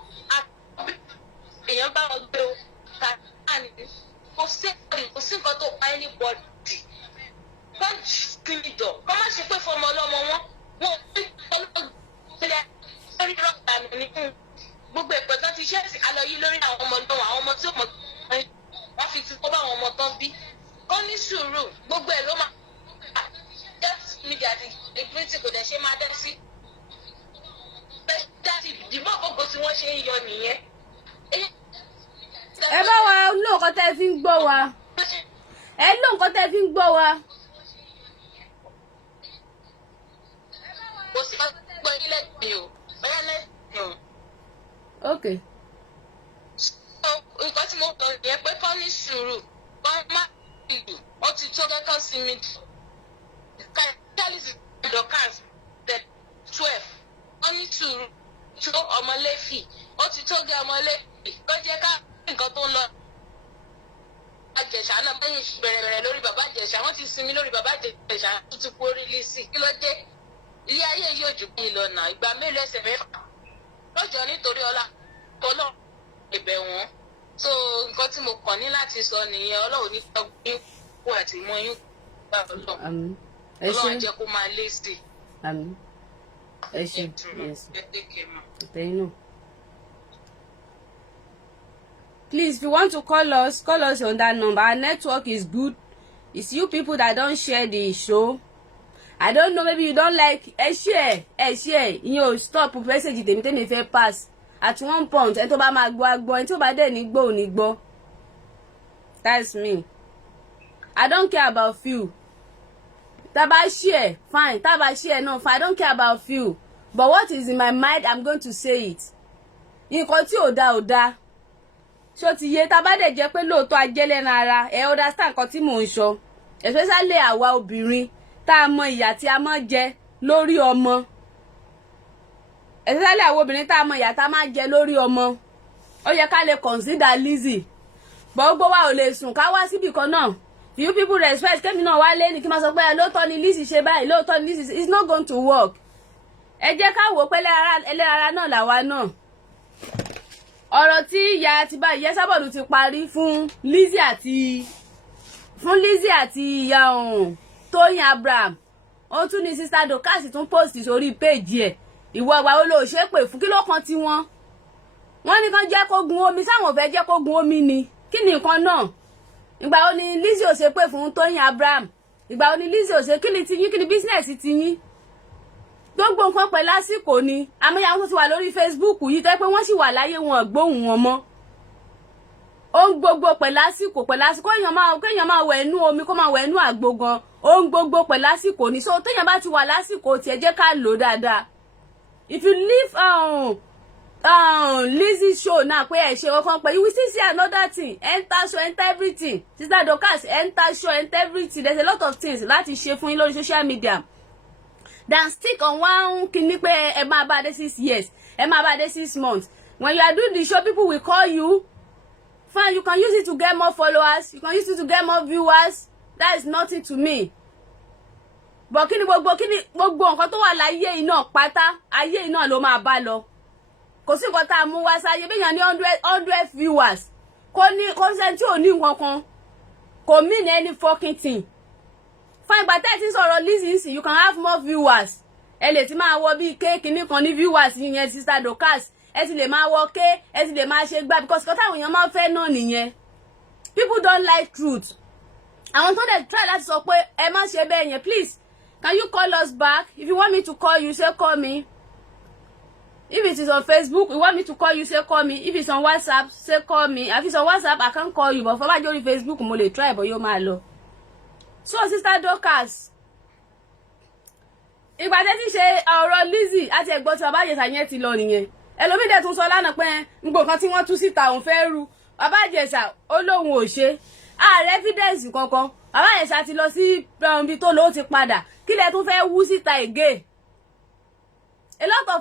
èèyàn bá wọn gbé o ká ní kò sí nǹkan tó pa ẹni bọ́ọ̀dì. wọ́n kí ni jọ wọ́n má ṣe pé fọmọ ọlọ́mọ wọn ò ní ọlọ́gbẹ̀lẹ̀ lórí rọ́ọ̀tà ní gbogbo ẹ̀pẹ̀ tán ti ṣe ẹ̀sìn alọ́ yìí lórí àwọn ọmọ náà àwọn ọmọ tí ó mọ̀ wọ́n fi ti kó bá àwọn ọmọ tán bí. kọ́ ní sùúrù gbogbo ẹ̀ ló máa just media ti ìpín tí kò dẹ̀ ṣe máa dẹ́ sí. dáàtì ìdìbò gbogbo tí wọ́n ṣe ń yọ nìyẹn. ẹ bá wa ló nǹkan tẹ́ fi ń gbọ́ wa ẹ ló nǹkan tẹ́ fi ń gbọ́ wa. kò sí ọgbọ́n ilé ìgbìn o bẹ́ẹ̀ lẹ́sìn o. ok. nǹkan tí mo kàn yẹn pé kọ́ ní sùúrù kọ́ má ìlú ó ti tó kẹ́kọ̀ọ́ sí mi kálísì dọ́kàs tẹ̀ 12 kọ́ ní sùúrù tó ọmọlẹ́fì ó ti tó gẹ́ ọmọlẹ́fì kó jẹ́ ká nǹkan tó ń lọ. àjẹsà náà bẹ́yìn bẹ̀rẹ̀ lórí bàbá àjẹsà wọ́n ti sinmi lórí bàbá àjẹsà tó ti kú orí lẹ́sì kí ló dé ilé ayé yóò jù bí ìlọ́nà ìgbà mélòó ẹsẹ̀ mẹ́fà lọ́jọ́ nítorí ọlá tọ́lọ́ ìbẹ̀ wọn. so nǹkan tí mo kàn ní láti sọ nìyẹn ọlọ́run ní ọgbìn kú àti mọ́yún gbà ọlọ́run ọlọ́run jẹ́ kó máa lé sí i. àmín ẹ ṣe tẹ̀yìn náà. Please, if you want to call us on that number. Our network is good. It's you people that don't share the show. I don't know, maybe you don't like. Share. You stop message tèmi fẹ́ pass. At one point, ẹni tó bá máa gbọ́ agbọ́, ẹni tó bá dẹ̀ ní gbọ́ ò ní gbọ́. That's me. I don't care about you. Tá bá share, fine. Tá bá share, no, fine. I don't care about you. But what is in my mind, I'm going to say it. Nǹkan tí ò dá. Ṣó ti yé tá bá dẹ̀ jẹ́ pé lóòótọ́ ajẹ́lẹ́nu ara ẹ understand nǹkan tí mò ń sọ especially àwa obìnrin tá a mọ ìyà tí a máa jẹ lórí ọmọ especially àwa obìnrin tá a mọ ìyà tá a máa jẹ lórí ọmọ ó yẹ ká lè consider Lizzy gbogbo wa ò lè sùn ká wá síbì kan náà you people respect kémi náà wá lé ní kí n máa sọ pé lóòótọ́ ni Lizzy ṣe báyìí lóòótọ́ ni Lizzy it's not going to work ẹ jẹ́ ká wò pé ẹlẹ́rara náà làwa náà. Ọ̀rọ̀ tí ìyá àti bá ìyá Sábọ̀dù ti parí fún Lizzy àti ìyá Tóyìn Abraham ó tún ní sister Dorcas tún post sórí page ẹ̀ ìwọ ọgbà ó lò ṣe pé fún kí ló kan tí wọ́n ní kán jẹ́ kó gun omi sáwọn fẹ́ jẹ́ kó gun omi ni kí ni nǹkan náà ìgbà ó ní Lizzy ò ṣe pé fún Tóyìn Abraham ìgbà ó ní Lizzy ò ṣe kí ni tiyín kí ni business tiyín gbogbo nǹkan pẹ̀ lásìkò ni àmọ́ àwọn tó ti wà lórí Facebook yìí tẹ́ pé wọ́n sì wà láyé wọn gbóhùn wọn mọ́ ohun gbogbo pẹ̀ lásìkò kéèyàn máa wẹ̀ inú omi kó máa wẹ̀ inú àgbo gan ohun gbogbo pẹ̀ lásìkò ni so téèyàn bá ti wà lásìkò tiẹ̀ jẹ́ ká lò dáadáa if you leave Lizzy show náà pé ẹ̀ ṣe ọkàn pé you will still see another thing enter show enter everything sister Dorcas enter show enter everything there's a lot of things láti ṣe fún yín lórí social media than stick on one kini pé ẹ máa bá dé 6 years ẹ máa bá dé 6 months when you are doing the show people will call you fine you can use it to get more followers you can use it to get more viewers that is nothing to me but kíni gbogbo nǹkan tó wà láyé iná pátá ayé iná ló máa bá lọ kò sí nǹkan tá a mú wá sáyé béèyàn ní 100 viewers kò sẹ́ni tí ò ní nǹkan kan kò mean any fucking thing fine but that is sọ̀rọ̀ Lizzy you can have more viewers ẹ lè ti máa wọ bí kéèkì nìkan ní viewers yẹn sister Dorcas ẹ ti lè máa wọ ké ẹ ti lè máa ṣe gbá because kọ́tà àwọn èèyàn máa ń fẹ́ náà nìyẹn people don't like truth àwọn tó dẹ̀ try láti sọ pé ẹ má ṣe bẹ́ẹ̀ yẹn please can you call us back if you want me to call you say call me if it is on Facebook you want me to call you say call me if it's on WhatsApp say call me if it's on WhatsApp I can't call you but for bá jórí Facebook mo lè try but yóò máa lọ. so sister Dorcas ìgbà tẹ́ ti ṣe ọ̀rọ̀ Lizzy àti ẹ̀gbọ́n tí bàbá Ìjẹ̀ṣà yẹn ti lọ nìyẹn ẹlòmíì dẹ̀ tún sọ lánàá pé gbogbo nǹkan tí wọ́n tú síta òun fẹ́ ru bàbá Ìjẹ̀ṣà ó lóun ò ṣe ààrẹ evidence kankan bàbá Ìjẹ̀ṣà ti lọ sí ibi tó lọ ó ti padà kí lẹ tún fẹ́ wú síta again a lot of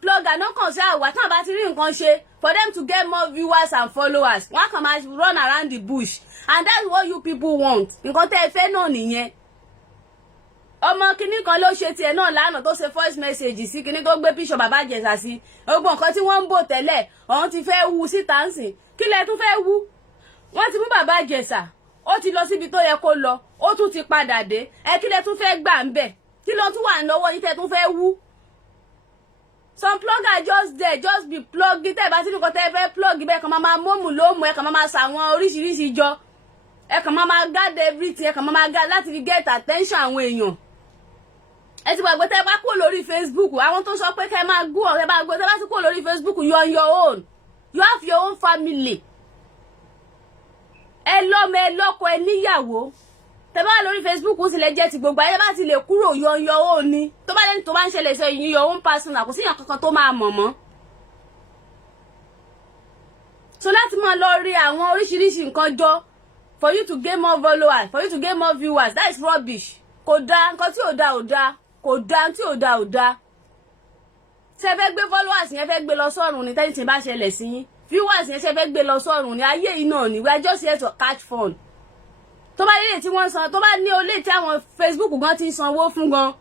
blogger no kàn sí àwà tí wọ́n bá ti rí nǹkan ṣe for them to get more viewers and followers wọ́n kàn máa run around the bush and that's what you people want nǹkan tẹ́ ẹ fẹ́ náà nìyẹn ọmọ kinní kan ló ṣe tiẹ̀ náà lánàá tó ṣe voice message sí kinní tó gbé píṣọ bàbá Ìjẹ̀ṣà sí gbogbo nǹkan tí wọ́n ń bò tẹ́lẹ̀ ọ̀hún ti fẹ́ wú síta ń sìn kí lẹ tún fẹ́ wú wọ́n ti mú bàbá Ìjẹ̀ṣà ó ti lọ síbi tó yẹ kó lọ ó tún ti padà dé kí lẹ tún fẹ́ gbà ń bẹ̀ kí ló tún wà lọ́wọ́ yín tẹ́ tún fẹ́ wú some plugger just there just be plug tẹ́ bá ti nǹkan tẹ́ fẹ́ plug bẹ́ẹ̀ kan máa mọ́mù lómù ẹ̀ kan máa sàwọn oríṣiríṣi jọ ẹ̀ kan máa gather everything ẹ̀ kan máa gather láti fi get attention àwọn èèyàn ẹ ti gbàgbé tẹ́ bá kúrò lórí Facebook àwọn tó sọ pé kẹ́ máa gún ọ̀rẹ́ bá gbé tẹ́ bá ti kúrò lórí Facebook you on your own you have your own family ẹ lọ́mọ ẹ lọ́kọ ẹ níyàwó tẹ́ bá lórí Facebook sì lè jẹ́ ti gbogbo ayé bá ti lè kúrò you on your own ni tó bá lẹ́ni tó bá ń ṣẹlẹ̀ sọ your own personal kò sí èèyàn kankan tó máa mọ̀ mọ́ so láti máa lọ rí àwọn oríṣiríṣi nǹkan jọ for you to gain more followers for you to gain more viewers that is rubbish kò dáa nǹkan tí ò dáa ò dáa kò dáa tí ò dáa ò dáa ṣe fẹ́ gbé followers yẹn fẹ́ gbé lọ sọ́run ní tẹ́yìn tí bá ṣẹlẹ̀ sí yín viewers yẹn ṣe fẹ́ gbé lọ sọ́run ní ayé yìí náà ni we are just here to catch fun tó bá lélẹ̀ tí wọ́n san tó bá ní olè tí àwọn Facebook gan ti sanwó fún gan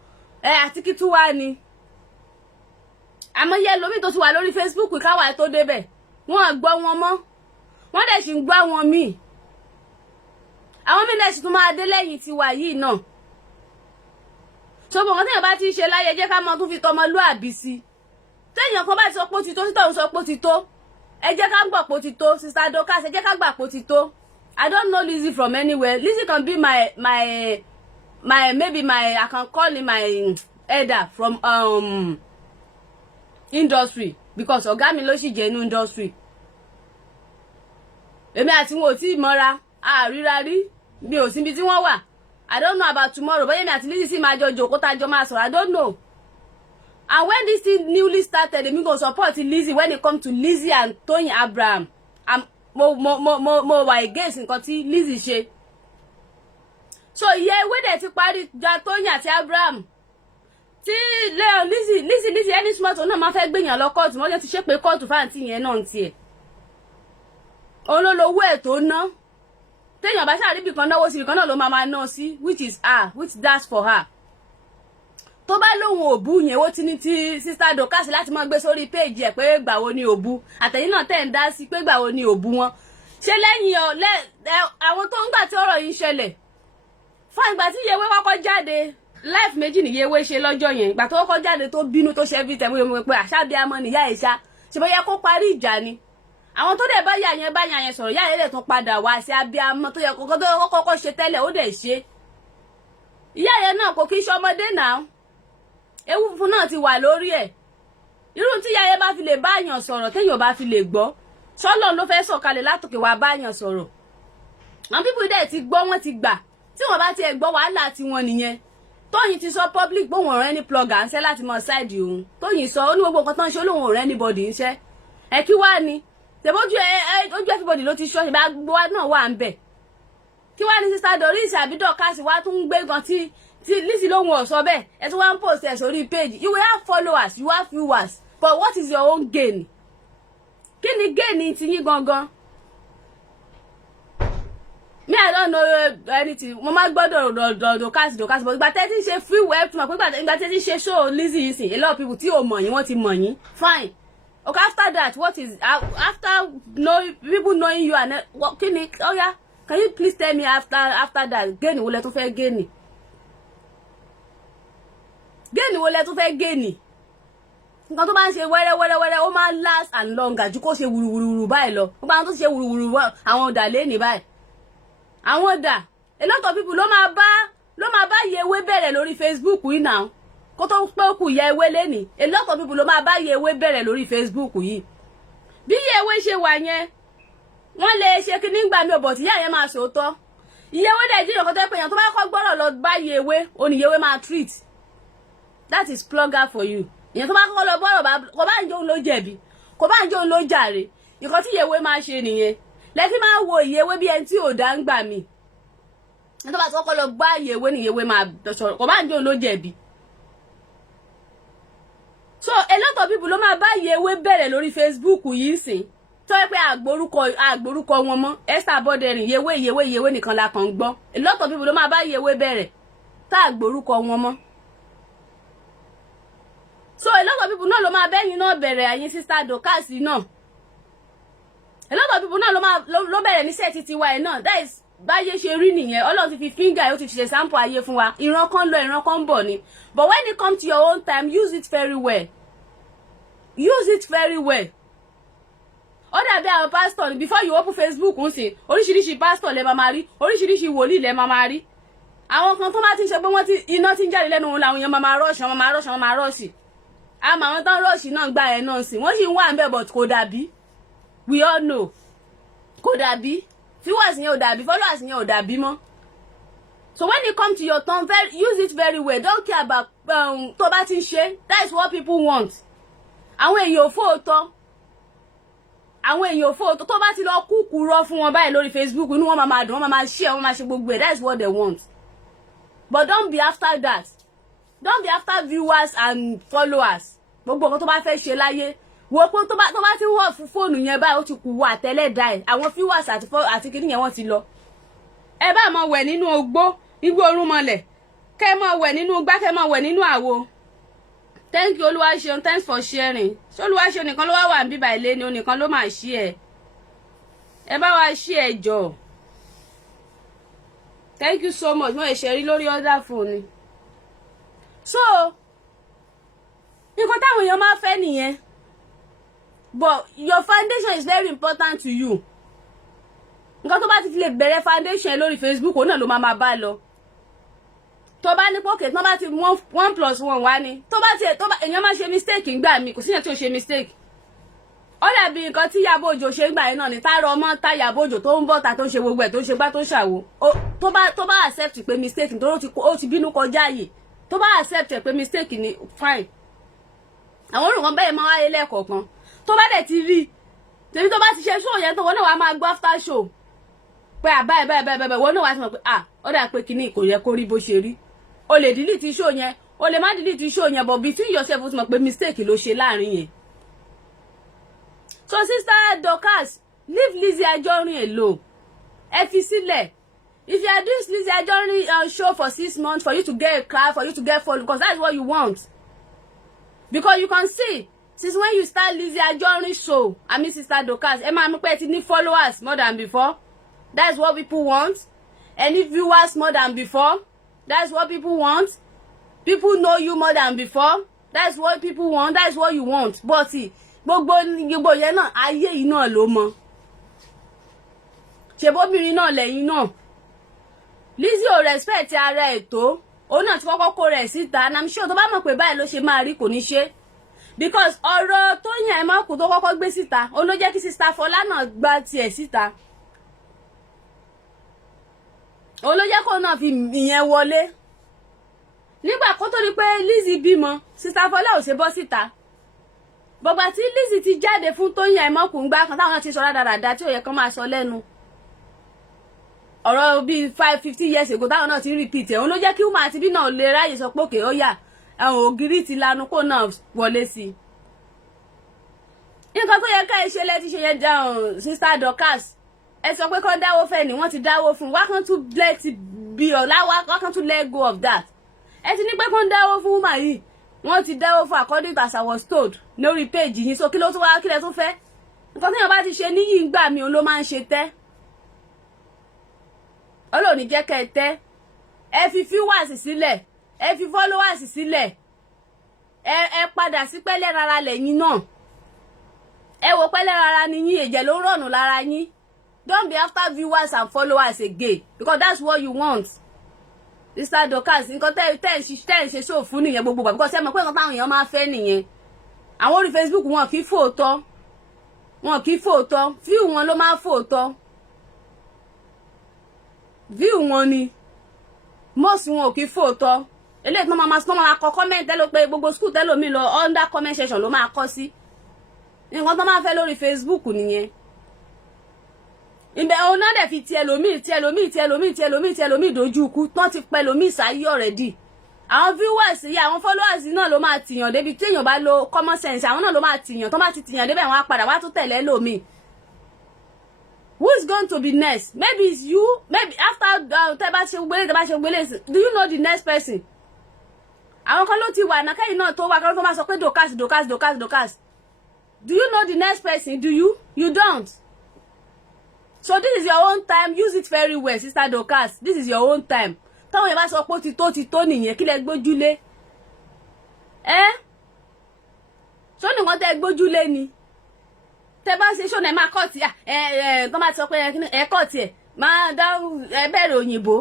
àti kí tún wá ni àmọ́ yẹ lómi tó ti wà lórí Facebook káwà tó débẹ̀ wọ́n gbọ́ wọn mọ́ wọ́n dẹ̀ sì ń gbọ́ wọn míì àwọn míì dẹ̀ sì tún máa dé lẹ́yìn tiwa yìí náà so gbogbo téèyàn bá ti ṣe láyé jẹ́ ká mọ tún fi tọmọlúàbí sí téèyàn kan bá ti sọ pé ó ti tó títọ̀ ń sọ pé ó ti tó ẹ jẹ́ ká gbọ́ pé ó ti tó sister Dorcas ẹ jẹ́ ká gbà pé ó ti tó I don't know Lizzy from anywhere Lizzy can be my maybe my I can call him my elder from industry because ọ̀gá mi ló sì jẹ́ inú industry èmi àti wọn ò tí ì mọ́ra àríra rí mi ò síbi tí wọ́n wà I don't know about tomorrow but èmi àti Lizzy sì máa jọ jókòó tá jọ máa sọ̀rọ̀ I don't know and when this thing newly started èmi go support Lizzy when it come to Lizzy and Toyin Abraham mo wà against nǹkan tí Lizzy ṣe so ìyẹ́ ewé dẹ̀ ti parí ja Toyin àti Abraham tí Leon Lizzy any smart náà máa fẹ́ gbìyàn lọ kóòtù wọ́n ti ṣe pé kóòtù fáǹtì yẹn náà tiẹ̀ òun ló lówó ẹ̀ tó ná téèyàn bá ṣàrí ibìkan náwó sí ibìkan náà ló máa ná sí which is her which that's for her tó bá lóhun òbú yẹn ó ti ní ti sister Dorcas láti máa gbé sórí péèjì ẹ̀ pé gbàwo ni òbú àtẹ̀yìn náà tẹ̀ ń dá sí pé gbàwo ni òbú wọn ṣé lẹ́yìn àwọn tó ń gbà tí ọ̀rọ̀ yìí ṣẹlẹ̀ fún ìgbà tí Yewé kọ́kọ́ jáde life méjì ní Yewé ṣe lọ́jọ́ yẹn ìgbà tó kọ́kọ́ jáde tó bínú tó ṣe every time mo pé àṣàbí amọ̀ nìyá ẹ̀ ṣá ṣe bóyá kó parí ìjà ni àwọn tó dẹ̀ bá yà yẹn sọ̀rọ̀ yà yẹn lè tún padà wá sí abiyamọ tó yẹ kọ́kọ́ ṣe tẹ́lẹ̀ ó dẹ̀ ṣe ìyá yẹn náà kò kí í ṣọmọdé náà ewu funfun náà ti wà lórí ẹ̀ irú tí ìyá yẹn bá fi lè báyàn sọ̀rọ̀ téèyàn bá fi lè gbọ́ sọ́lọ́ ló fẹ́ sọ̀kalẹ̀ látòkè wá báyàn sọ̀rọ̀ àwọn pípọ̀ dẹ̀ ti gbọ́ wọ́n ti gbà tí wọ́n bá tiẹ̀ gbọ́ wàhálà tiwọn nìyẹn Tóyìn ti sọ public bóun ọ̀rẹ́ ní plugger ń ṣẹ́ láti mọ ṣáìdì òun Tóyìn sọ ó ní gbogbo nǹkan tó ń ṣe olóhùn ọ̀rẹ́ ní bọ́dì ń ṣẹ́ kí wá ni tẹ̀bójú ojú everybody ló ti ṣọ́ ìbá gbogbo wa náà wà ń bẹ̀ kí wá ní sister Doris àbí Dorcas wá tún gbé gan tí Lizzy lóhun ọ̀sọ́ bẹ́ẹ̀ ẹ tún wá ń post ẹ̀ sórí page you will have followers you have viewers but what is your own gain kí ni gain ti yín gangan me I don't know anything mo máa gbọ́dọ̀ Dorcas but ìgbà tẹ́ ti ṣe free web tí mo pé ìgbà tẹ́ ti ṣe show Lizzy yìí sìn a lot of people tí ò mọ̀ yín wọ́n ti mọ̀ yín fine okay after that what is after people knowing you and what kí ni oh yeah can you please tell me after that gain wo lẹ tún fẹ́ gain wo lẹ tún fẹ́ gain nǹkan tó bá ń ṣe wẹ́rẹ́wẹ́rẹ́ ó máa last and longer ju kó ṣe wùrùwùrù báyìí lọ ó bá ń tó ṣe wùrùwùrù àwọn ọ̀dà lẹ́nìí báyìí àwọn ọ̀dà a lot of people ló máa bá Yewé bẹ̀rẹ̀ lórí Facebook yìí náà kó tó pé ó kù Yewé lẹ́nìí a lot of people ló máa bá Yewé bẹ̀rẹ̀ lórí Facebook yìí bí Yewé ṣe wà yẹn wọ́n lè ṣe kí nígbà mi ò bọ̀ tí ìyá yẹn máa sòótọ́ Yewé dẹ̀ jíjọ kọ́tẹ́ pé èèyàn tó bá kọ́ gbọ́rọ̀ lọ bá Yewé òní Yewé máa treat. That is plugger for you. Ìyẹn tó bá kọ́kọ́ lọ bọ́rọ̀ bá kò bá ń jẹ́ òun ló jẹ̀bi kò bá ń jẹ́ òun ló jàre nǹkan tí Yewé máa ṣe nìyẹn lẹ́tí máa wo Yewé bí ẹni tí ò dá ń gbà mí tó bá kọ́kọ́ lọ bá Yewé ni Yewé máa sọ̀rọ̀ kò bá ń jẹ́ òun ló jẹ̀bi. So a lot of people ló máa bá Yewé bẹ̀rẹ̀ lórí Facebook yìí sìn tó yẹ pé àgbórúkọ wọn mọ́ Esther Aboderin Yewé nìkan la kàn gbọ́ a lot of people ló máa bá Yewé bẹ̀rẹ̀ tá àgbórúkọ wọn mọ́. So a lot of people náà ló máa bẹ́yìn náà bẹ̀rẹ̀ àyín Sister Dorcas náà a lot of people náà ló bẹ̀rẹ̀ níṣẹ́ títí wa ẹ̀ náà that is báyé ṣe rí nìyẹn Ọlọ́run ti fi finger ó ti ṣe sample ayé fún wa ìran kan lọ ìran kan bọ̀ ni but when it come to your own time use it very well ó dàbí àwọn pastor ni before you open Facebook ń sìn oríṣiríṣi pastor lẹ máa rí oríṣiríṣi wòlíì lẹ máa rí àwọn kan tó bá ti ń ṣe pé wọ́n ti iná ti ń jáde lẹ́nu wọn làwọn èèyàn máa rọ́ọ̀ṣì àmọ́ àwọn tán rọ́ọ̀ṣì náà gbà ẹ̀ náà sìn wọ́n sì ń wà ń bẹ̀ but kò dàbí we all know kò dàbí viewers yẹn ò dàbí followers yẹn ò dàbí mọ́. So when it come to your turn use it very well don't care about tó bá ti ń ṣe that is what people want. Àwọn èèyàn òfóòtọ́ tó bá ti lọ kúkú rọ fún wọn báyìí lórí Facebook inú wọn máa dùn wọn máa share wọn máa ṣe gbogbo ẹ̀ that is what they want. But don't be after that. Don't be after viewers and followers. Gbogbo nǹkan tó bá fẹ́ ṣe láyé wo pé tó bá ti wọ̀ fún fóònù yẹn báyìí ó ti kù wọ àtẹ́lẹ̀dá ẹ̀ àwọn viewers àti kìíní yẹn wọ́n ti lọ. Ẹ bá máa wẹ̀ nínú ogbó igbó orún mọ́lẹ̀ kẹ́ máa wẹ̀ nínú igbá kẹ́ máa wẹ̀ nínú àwo. Thank you Olúwaṣeun thanks for sharing. Ṣé Olúwaṣeun nìkan ló wá wà níbí báyìí lé ní onìkan ló máa ṣí ẹ. Ẹ bá wa ṣí ẹ jọ. Thank you so much mo ṣe rí lórí other phone. So nǹkan táwọn èèyàn máa fẹ́ nìyẹn but your foundation is very important to you. Nǹkan tó bá ti fi lè bẹ̀rẹ̀ foundation lórí Facebook òun náà ló máa bá lọ. Tó bá ní pocket tó bá ti 1+1 wá ní tó bá èèyàn máa ṣe mistake ńgbà mi kò sí yẹn tí ò ṣe mistake. Ó dàbí nǹkan tí Ìyábọ̀ Òjó ṣe ńgbà yẹn náà ni tárọ ọmọ tá Ìyábọ̀ Òjó tó ń bọ̀ ta tó ń ṣe gbogbo ẹ̀ tó ń ṣe gbá tó ń ṣàwo tó bá accept pé mistake nítorí ó ti bínú kọjá yìí tó bá accept pé mistake ni fine. Àwọn olùkọ́ bẹ́ẹ̀ máa wáyé lẹ́ẹ̀kọ̀ọ̀kan tó bá dẹ̀ ti rí tèmi tó bá ti ṣe show yẹn tó wọ́n náà wá máa gbọ́ after show pé báyìí wọ́n náà wá ti mọ̀ pé ó dà pé kíní kò yẹ kó rí bó ṣe rí o lè delete show yẹn o lè má delete show yẹn but between yourself ó ti mọ̀ pé mistake ló ṣe láàrin yẹn. So Sister Dorcas leave Lizzy Anjorin alone ẹ fi sílẹ̀. If you are doing Lizzy Anjorin show for 6 months for you to get a crowd for you to get followers because that's what you want. Because you can see since when you start Lizzy Anjorin show Sister Dorcas ẹ máa mú pé ẹ ti ní followers more than before. That's what people want. Any viewers more than before. That's what people want. People know you more than before. That's what people want. That's what you want. But gbogbo yẹn náà ayé yìí náà ló mọ̀. Ṣebóbìnrin náà lẹ́yìn náà. Lizzy ò respect ara ẹ̀ tó. Òun náà ti kọ́kọ́ kó rẹ̀ síta and I'm sure tó bá mọ̀ pé báyìí ló ṣe máa rí kò ní ṣe. Because ọ̀rọ̀ Tóyìn Àìmọ́kù tó kọ́kọ́ gbé síta òun ló jẹ́ kí Sister Fọlá náà gbá tiẹ̀ síta. Òun ló jẹ́ kó náà fi ìyẹn wọlé. Nígbà kó tó rí pé Lizzy bímọ Sister Fọlá ò ṣe bọ́ síta. Bọ̀gbà tí Lizzy ti jáde fún Tóyìn Àìmọ́kù ń gbá kan táwọn ti sọ rádaràda tí ò yẹ kán máa sọ lẹ́nu. Ọ̀rọ̀ bíi 50 years ago táwọn náà ti repeat ẹ̀ òun ló jẹ́ kí Wúmà àti bí náà lè ráyè sọ pé òkè ó yà àwọn ògiri ti lanu kó náà wọlé sí i. Nǹkan tó yẹ ká ẹ ṣe lẹ́tí ṣe yẹn dáhùn Sister Dorcas ẹ sọ pé kán dáwó fẹ́ ni wọ́n ti dáwó fún why can't you let it be ọ̀la why can't you let go of that. Ẹ ti ní pé kán dáwó fún Wúmà yìí wọ́n ti dáwó fún according to as I was told lórí page yìí so kí ló tún wá kílẹ̀ tún fẹ́. Nǹkan tó yẹn bá ti ṣe níyì ń gbà mí òun ló máa ń ṣe tẹ́. Ọlọ́run ní jẹ́ kẹ́ ẹ tẹ́ ẹ fi viewers sílẹ̀ ẹ fi followers sílẹ̀ ẹ padà sí pẹ́lẹ́ rárá lẹ́yìn náà ẹ wo pẹ́lẹ́ rárá ni yín ẹ̀jẹ̀ ló rọ̀nù lára yín. Don't be after viewers and followers again because that's what you want. Sister Dorcas nǹkan tẹ́ ń ṣe show fún nìyẹn gbogbo because ẹ mọ̀ pé nǹkan táwọn èèyàn máa fẹ́ nìyẹn. Àwọn orí Facebook wọn kì í fòótọ́ view wọn ló máa fòótọ́ view wọn ni most wọn ò kí fòótọ́ eléyìí tó máa kọ comment tẹ́lò pé gbogbo school tẹ́lò mi lọ under comment section ló máa kọ sí nǹkan tó máa fẹ́ lórí Facebook nìyẹn ìbẹ̀ òun náà dẹ̀ fi ti ẹlòmíì dojú ikú tán ti pẹ́ lòmíì sáyé already àwọn viewers yìí àwọn followers náà ló máa tìyàn débi tí èèyàn bá lo common sense àwọn náà ló máa tìyàn tó máa ti tìyàn débẹ̀ wọ́n á padà wá tún tẹ̀lé lòmíì. Who is going to be next? Maybe it's you. Maybe after tẹ́ bá ṣe gbélé do you know the next person? Àwọn kan ló ti wà náà kẹ́yìn náà tó wà kan tó máa sọ pé Dorcas. Do you know the next person? Do you? You don't. So this is your own time. Use it very well, Sister Dorcas. This is your own time. Táwọn yẹn bá sọ pé ó ti tó nìyẹn kí lẹ gbójúlé. So nìkan tẹ́ gbójúlé ni. Tẹ́ bá ṣe ṣọ́nà ẹ máa kọ́ ti tó máa sọ pé ẹ kọ́ ti ẹ̀ máa dá ẹ bẹ̀rẹ̀ òyìnbó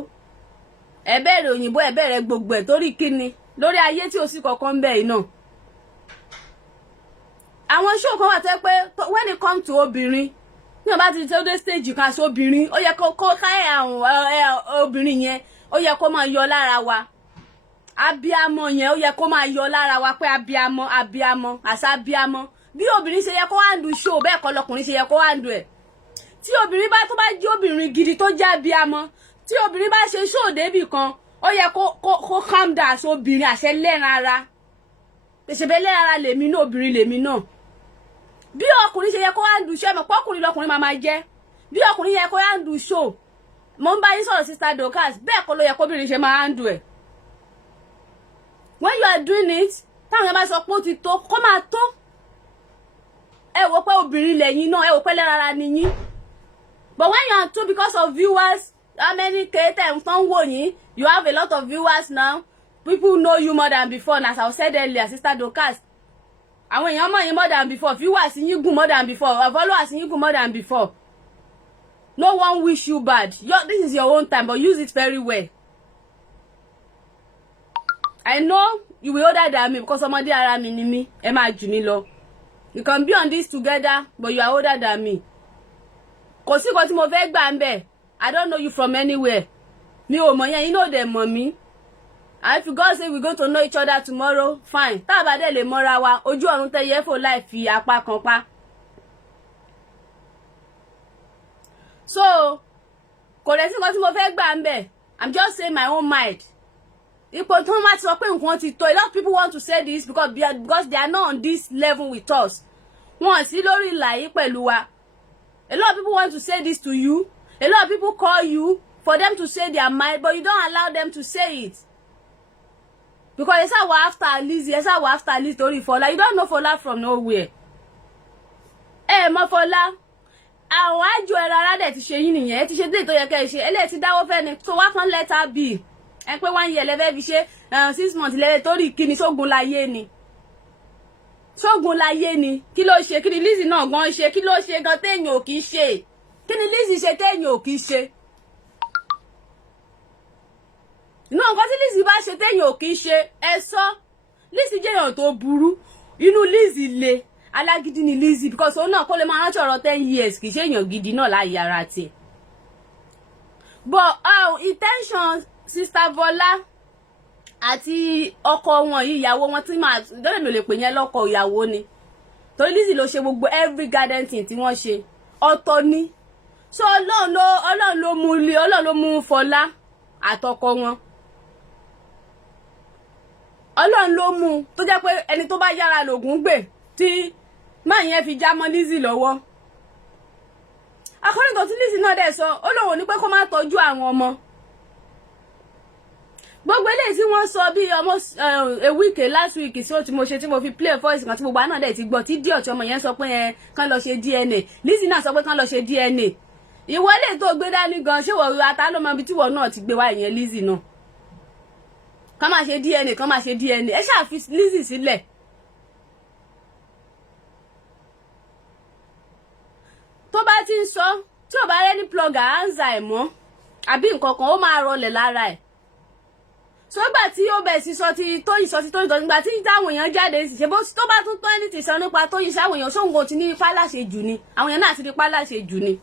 ẹ bẹ̀rẹ̀ gbogbo ẹ̀ torí kíni lórí ayé tí ò sí kankan bẹ́ẹ̀ iná. Àwọn ṣó kan wà tẹ́ pé when it come to obìnrin ní ọba ti tẹ́ dé stage kan aṣọ obìnrin ó yẹ kó káyà àwọn obìnrin yẹn ó yẹ kó máa yọ lára wa abiyamọ yẹn ó yẹ kó máa yọ lára wa pé abiyamọ àṣà abiyamọ bí obìnrin ṣe yẹ kó handle show bẹ́ẹ̀ kọ́ lọkùnrin ṣe yẹ kó handle ẹ̀ tí obìnrin bá tó bá jẹ́ obìnrin gidi tó jẹ́ abiyamọ tí obìnrin bá ṣe show débì kan ó yẹ kó calm down aṣọ obìnrin àṣẹ lẹ́ran ara tẹ̀sẹ̀bẹ̀ lẹ́ran ara lèmi náà obìnrin lèmi náà bí ọkùnrin ṣe yẹ kó handle show ẹ̀mọ̀ pọ́kùnrin lọkùnrin máa jẹ́ bí ọkùnrin yẹ kó handle show mo ń bá yín sọ̀rọ̀ Sister Dorcas bẹ́ẹ̀ kọ́ ló yẹ kóbìnrin ṣe máa handle ẹ̀ when you are doing it táwọn yẹn bá sọ pé ó ti tó kó máa tó ẹ wò pé obìnrin lẹ́yìn náà ẹ wò pé lẹ́rara ni yín but when you are too because of viewers how many kéétẹ̀ ń tán wò yín you have a lot of viewers now people know you more than before as I said earlier Sister Dorcas àwọn èèyàn mọ̀ yín more than before viewers yín gùn more than before followers yín gùn more than before no one wish you bad this is your own time but use it very well. I know you will older than me because ọmọdé ara mi ni mí ẹ máa jù mí lọ. You can be on this together but you are older than me. Kò sí nǹkan tí mo fẹ́ gbà ń bẹ̀. I don't know you from anywhere. Mi ò mọ̀ yẹn, you know them mọ̀ mí. And if God say we going to know each other tomorrow, fine. Tá a bá dẹ̀ lè mọ́ra wa, ojú ọ̀run tẹ yẹ fò láì fi apá kan pa. So, kò lè sí nǹkan tí mo fẹ́ gbà ń bẹ̀. I'm just saying my own mind. Ipò tó máa ti sọ pé nǹkan ti tó. A lot of people want to say this because they are not on this level with us. Wọ́n sí lórí ìlà yìí pẹ̀lú wa. A lot of people want to say this to you. A lot of people call you for them to say their mind, but you don't allow them to say it. Because yes, I was after Lizzie, yes, I was after Lizzie torí Fola. You don't know Fola from nowhere. Mo Fola. Àwọn àjò ẹ̀rọ ara dẹ̀ ti ṣe yín nìyẹn. Ẹ ti ṣe dé tó yẹ kẹ́ ẹ ṣe. Ẹlẹ́ẹ̀ ti dáwọ́ fẹ́ ni. So wá kan let her be. Ẹ pé 1 year lẹ́fẹ́ fi ṣe 6 months lẹ́fẹ́ torí kíni sógun láyé ni. Sógun láyé ni. Kí ló ṣe? Kí ni Lizzie náà gan ṣe? Kí ló ṣe gan téèyàn ò kì í ṣe? Kí ni Lizzie ṣe téèyàn ò kì í ṣe? Inú nǹkan tí Lizzie bá ṣe téèyàn ò kì í ṣe ẹ sọ. Lizzie jẹ́ èèyàn tó burú. Inú Lizzie le. Alágídí ni Lizzie because òun náà kó lè máa rántí ọ̀rọ̀ 10 years kì í ṣe èèyàn gidi náà láyé ara tiẹ̀. But intention Sister Fola àti ọkọ wọn yìí ìyàwó wọn tí máa dọ́lẹ̀ mi ò lè pè yẹn lọ́kọ ìyàwó ni. Torí Lizzie ló ṣe gbogbo every garden thing tí wọ́n ṣe. Ọ̀tọ̀ ni. So Ọlọ́run ló mú ilé, Ọlọ́run ló mú Fola àtọkọ wọn. Ọlọ́run ló mú tó jẹ́ pé ẹni tó bá yára lògùn gbè tí máa yẹn fi já mọ́ Lizzie lọ́wọ́. According to Lizzie náà dẹ̀ sọ ó lóun ní pé kó má tọ́jú àwọn ọmọ. Gbogbo eléyìí tí wọ́n sọ bí almost a week last week tí mo ṣe tí mo fi play voice kan tí gbogbo àná dẹ̀ ti gbọ́ tí díọ̀ tí ọmọ yẹn sọ pé kán lọ ṣe DNA. Lizzie náà sọ pé kán lọ ṣe DNA. Ìwọ lè tó gbé dání gan ṣé wọ́n ata ló mọ ibi tí wọ́n náà ti gbé wá ìyẹn Lizzie náà. Kán máa ṣe DNA, kán máa ṣe DNA. Ẹ ṣáà fi Lizzie sílẹ̀. Tó bá ti ń sọ tí ò bá rẹ́ni plugger anza ẹ̀ mọ́ àbí nǹkan kan ó máa rọlẹ̀ lára ẹ̀. So gbà tí ó bẹ̀ sí sọ ti Tóyìn nígbà tí táwọn èèyàn jáde sí ṣe bó tó bá tún tó ẹni tí sọ nípa Tóyìn sáwọn èèyàn ṣóǹgò ti ní ipá láṣẹ jù ni àwọn èèyàn náà ti ní ipá láṣẹ jù ni.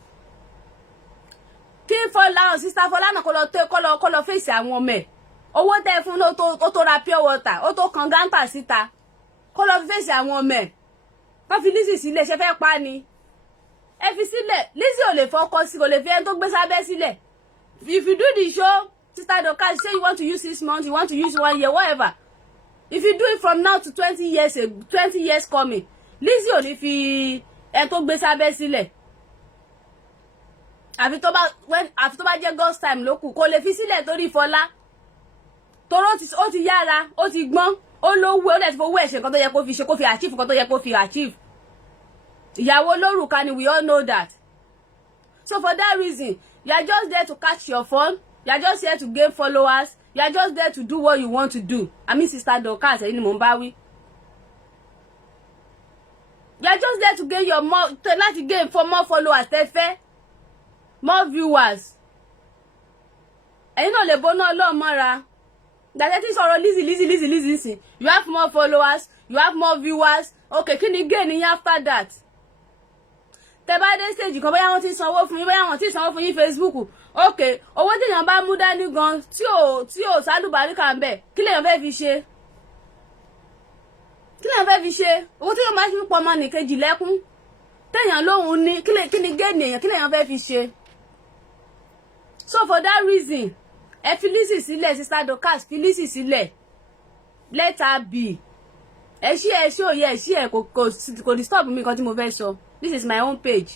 Kí Fola Sister Fola náà kó lọ fèsì àwọn ọmọ ẹ̀ owó tẹ́ fún ló tó ra pure water ó tó kan gántà síta kó lọ fi fèsì àwọn ọmọ ẹ̀ wọ́n fi Lizzy sílẹ̀ ṣe fẹ́ pa ni ẹ fi sílẹ̀ Lizzy ò lè fọkọ sí kò lè fi ẹni tó gbé sábẹ́ sílẹ̀ if you do the show Sister Dorcas say you want to use 6 months you want to use 1 year whatever if you do it from now to 20 years coming Lizzy ò ní fi ẹni tó gbé sábẹ́ sílẹ̀ àfi tó bá jẹ́ God's time ló kù kò lè fi sílẹ̀ torí Fọlá toró ó ti yára ó ti gbọ́n ó lówó ó dẹ̀ ti fowó ẹ̀ ṣe nǹkan tó yẹ kó fi ṣe kó fi achieve nǹkan tó yẹ kó fi achieve ìyàwó lórúkà ni we all know that so for that reason you are just there to catch your fun you are just here to gain followers you are just there to do what you want to do I mean Sister Dorcas ẹ̀yin ni mò ń bá wí you are just there to gain your láti gain for more followers tẹ́fẹ́ more viewers ẹ̀yin náà lè bọ́ná ọlọ́run mọ́ra gbàtẹ́ tí sọ̀rọ̀ Lizzy sí you have more followers you have more viewers okay kí ni gain yín after that tẹ́ bá dé stage kan bóyá wọ́n ti sanwó fún yín bóyá wọ́n ti sanwó fún yín Facebook okay owó téèyàn bá mú dání gan tí ò sálùbáríkà ń bẹ̀ kí lèèyàn fẹ́ fi ṣe owó téèyàn bá fi pọ̀ ọmọ nìkejì lẹ́kún téèyàn lóhun ní kí ni gain èèyàn kí lèèyàn fẹ́ fi ṣe so for that reason ẹ fi Lizzy sílẹ̀ Sister Dorcas fi Lizzy sílẹ̀ let her be ẹ ṣí òye ẹ ṣí ẹ kò disturb mi nǹkan tí mo fẹ́ sọ this is my own page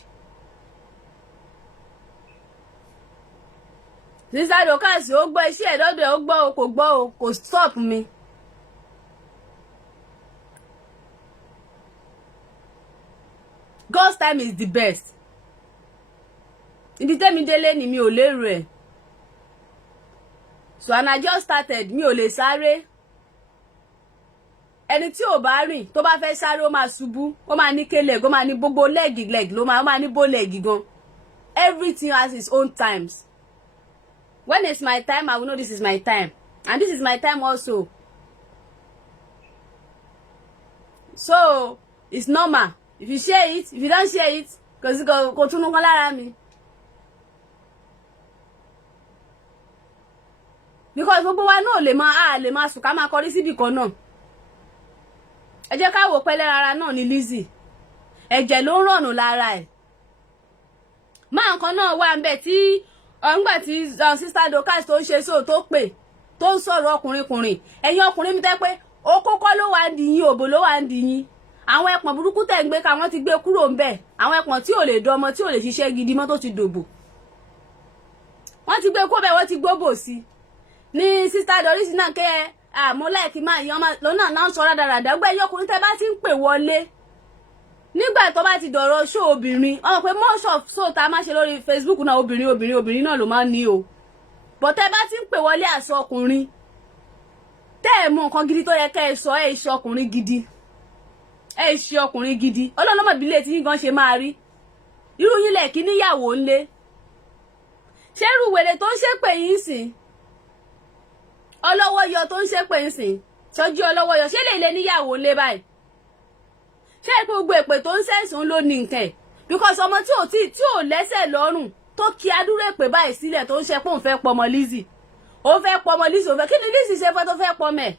Sister Dorcas ó gbọ́ iṣẹ́ ẹ̀ lọ́dọ̀ ẹ̀ ó gbọ́ o kò gbọ́ o kò stop mi God's time is the best ibi tẹ́mi délé ni mi ò lérò ẹ̀ so and I just started mi ò lè sáré ẹni tí ò bá rìn tó bá fẹ́ sáré ó máa ṣubú ó máa ní kélẹ̀ ó máa ní gbogbo leg ló máa ní bó leg gan everything has its own times when it's my time I will know this is my time and this is my time also so it's normal if you share it if you don't share it kò tún nǹkan lára mi. Because gbogbo wa náà lè máa sùn ká máa kọrí síbì kan náà ẹ jẹ́ ká wò pẹ́lẹ́ rárá náà ní Lizzy ẹ̀jẹ̀ ló ń rọ̀nù lára ẹ̀ máa nǹkan náà wà ńbẹ̀ tí ọ̀ngbà tí Sister Dorcas tó ń ṣe sóò tó pè tó ń sọ̀rọ̀ ọkùnrin ẹ̀yin ọkùnrin mi tẹ́ pé okókó ló wà ń di yín òbò ló wà ń di yín àwọn ẹpọ̀n burúkú tẹ̀ ń gbé ká wọ́n ti gbé kúrò ńbẹ̀ àwọn ẹpọ̀n tí ò lè dọmọ tí ò lè ṣiṣẹ́ gidi mọ́ tó ti dòbò wọ́n ti gbé kó bẹ́ẹ̀ wọ́n ti gbóbò sí ní Sister Doris náà kẹ́ àmọ́ láìkí máa yan lọ́nà náà sọ rádaràdà gbẹ́ ẹ̀yin ọkùnrin tẹ́ bá ti ń pè wọlé nígbà tó bá ti dọ̀rọ̀ ṣó obìnrin ọmọ pé most of so tá a máa ṣe lórí Facebook náà obìnrin náà ló máa ń ní o but tẹ́ bá ti ń pè wọlé àṣọ ọkùnrin tẹ́ ẹ̀ mú nǹkan gidi tó yẹ kẹ́ ẹ sọ ẹ̀ ṣe ọkùnrin gidi ọlọ́lọ́mọ ìbílẹ̀ tí yín gan ṣe máa rí irú yín lẹ̀ kí níyàwó ńlé ṣé irú wèrè tó ń ṣépè yín sìn ọlọ́wọ́ yọ tó ń ṣépè ń sìn ṣojú ọlọ́wọ́ yọ ṣé lè lé níyàwó ńlé báyìí ṣé ìpè gbogbo èpè tó ń sẹ̀sùn ló ní nǹkan ẹ̀ because ọmọ tí ò lẹ́sẹ̀ lọ́rùn tó kí adúrò èpè báyìí sílẹ̀ tó ń ṣe pé òun fẹ́ pọmọ Lizzy òun fẹ́ pọmọ Lizzy òun fẹ́ kí ni Lizzy ṣe fẹ́ tó fẹ́ pọmọ ẹ̀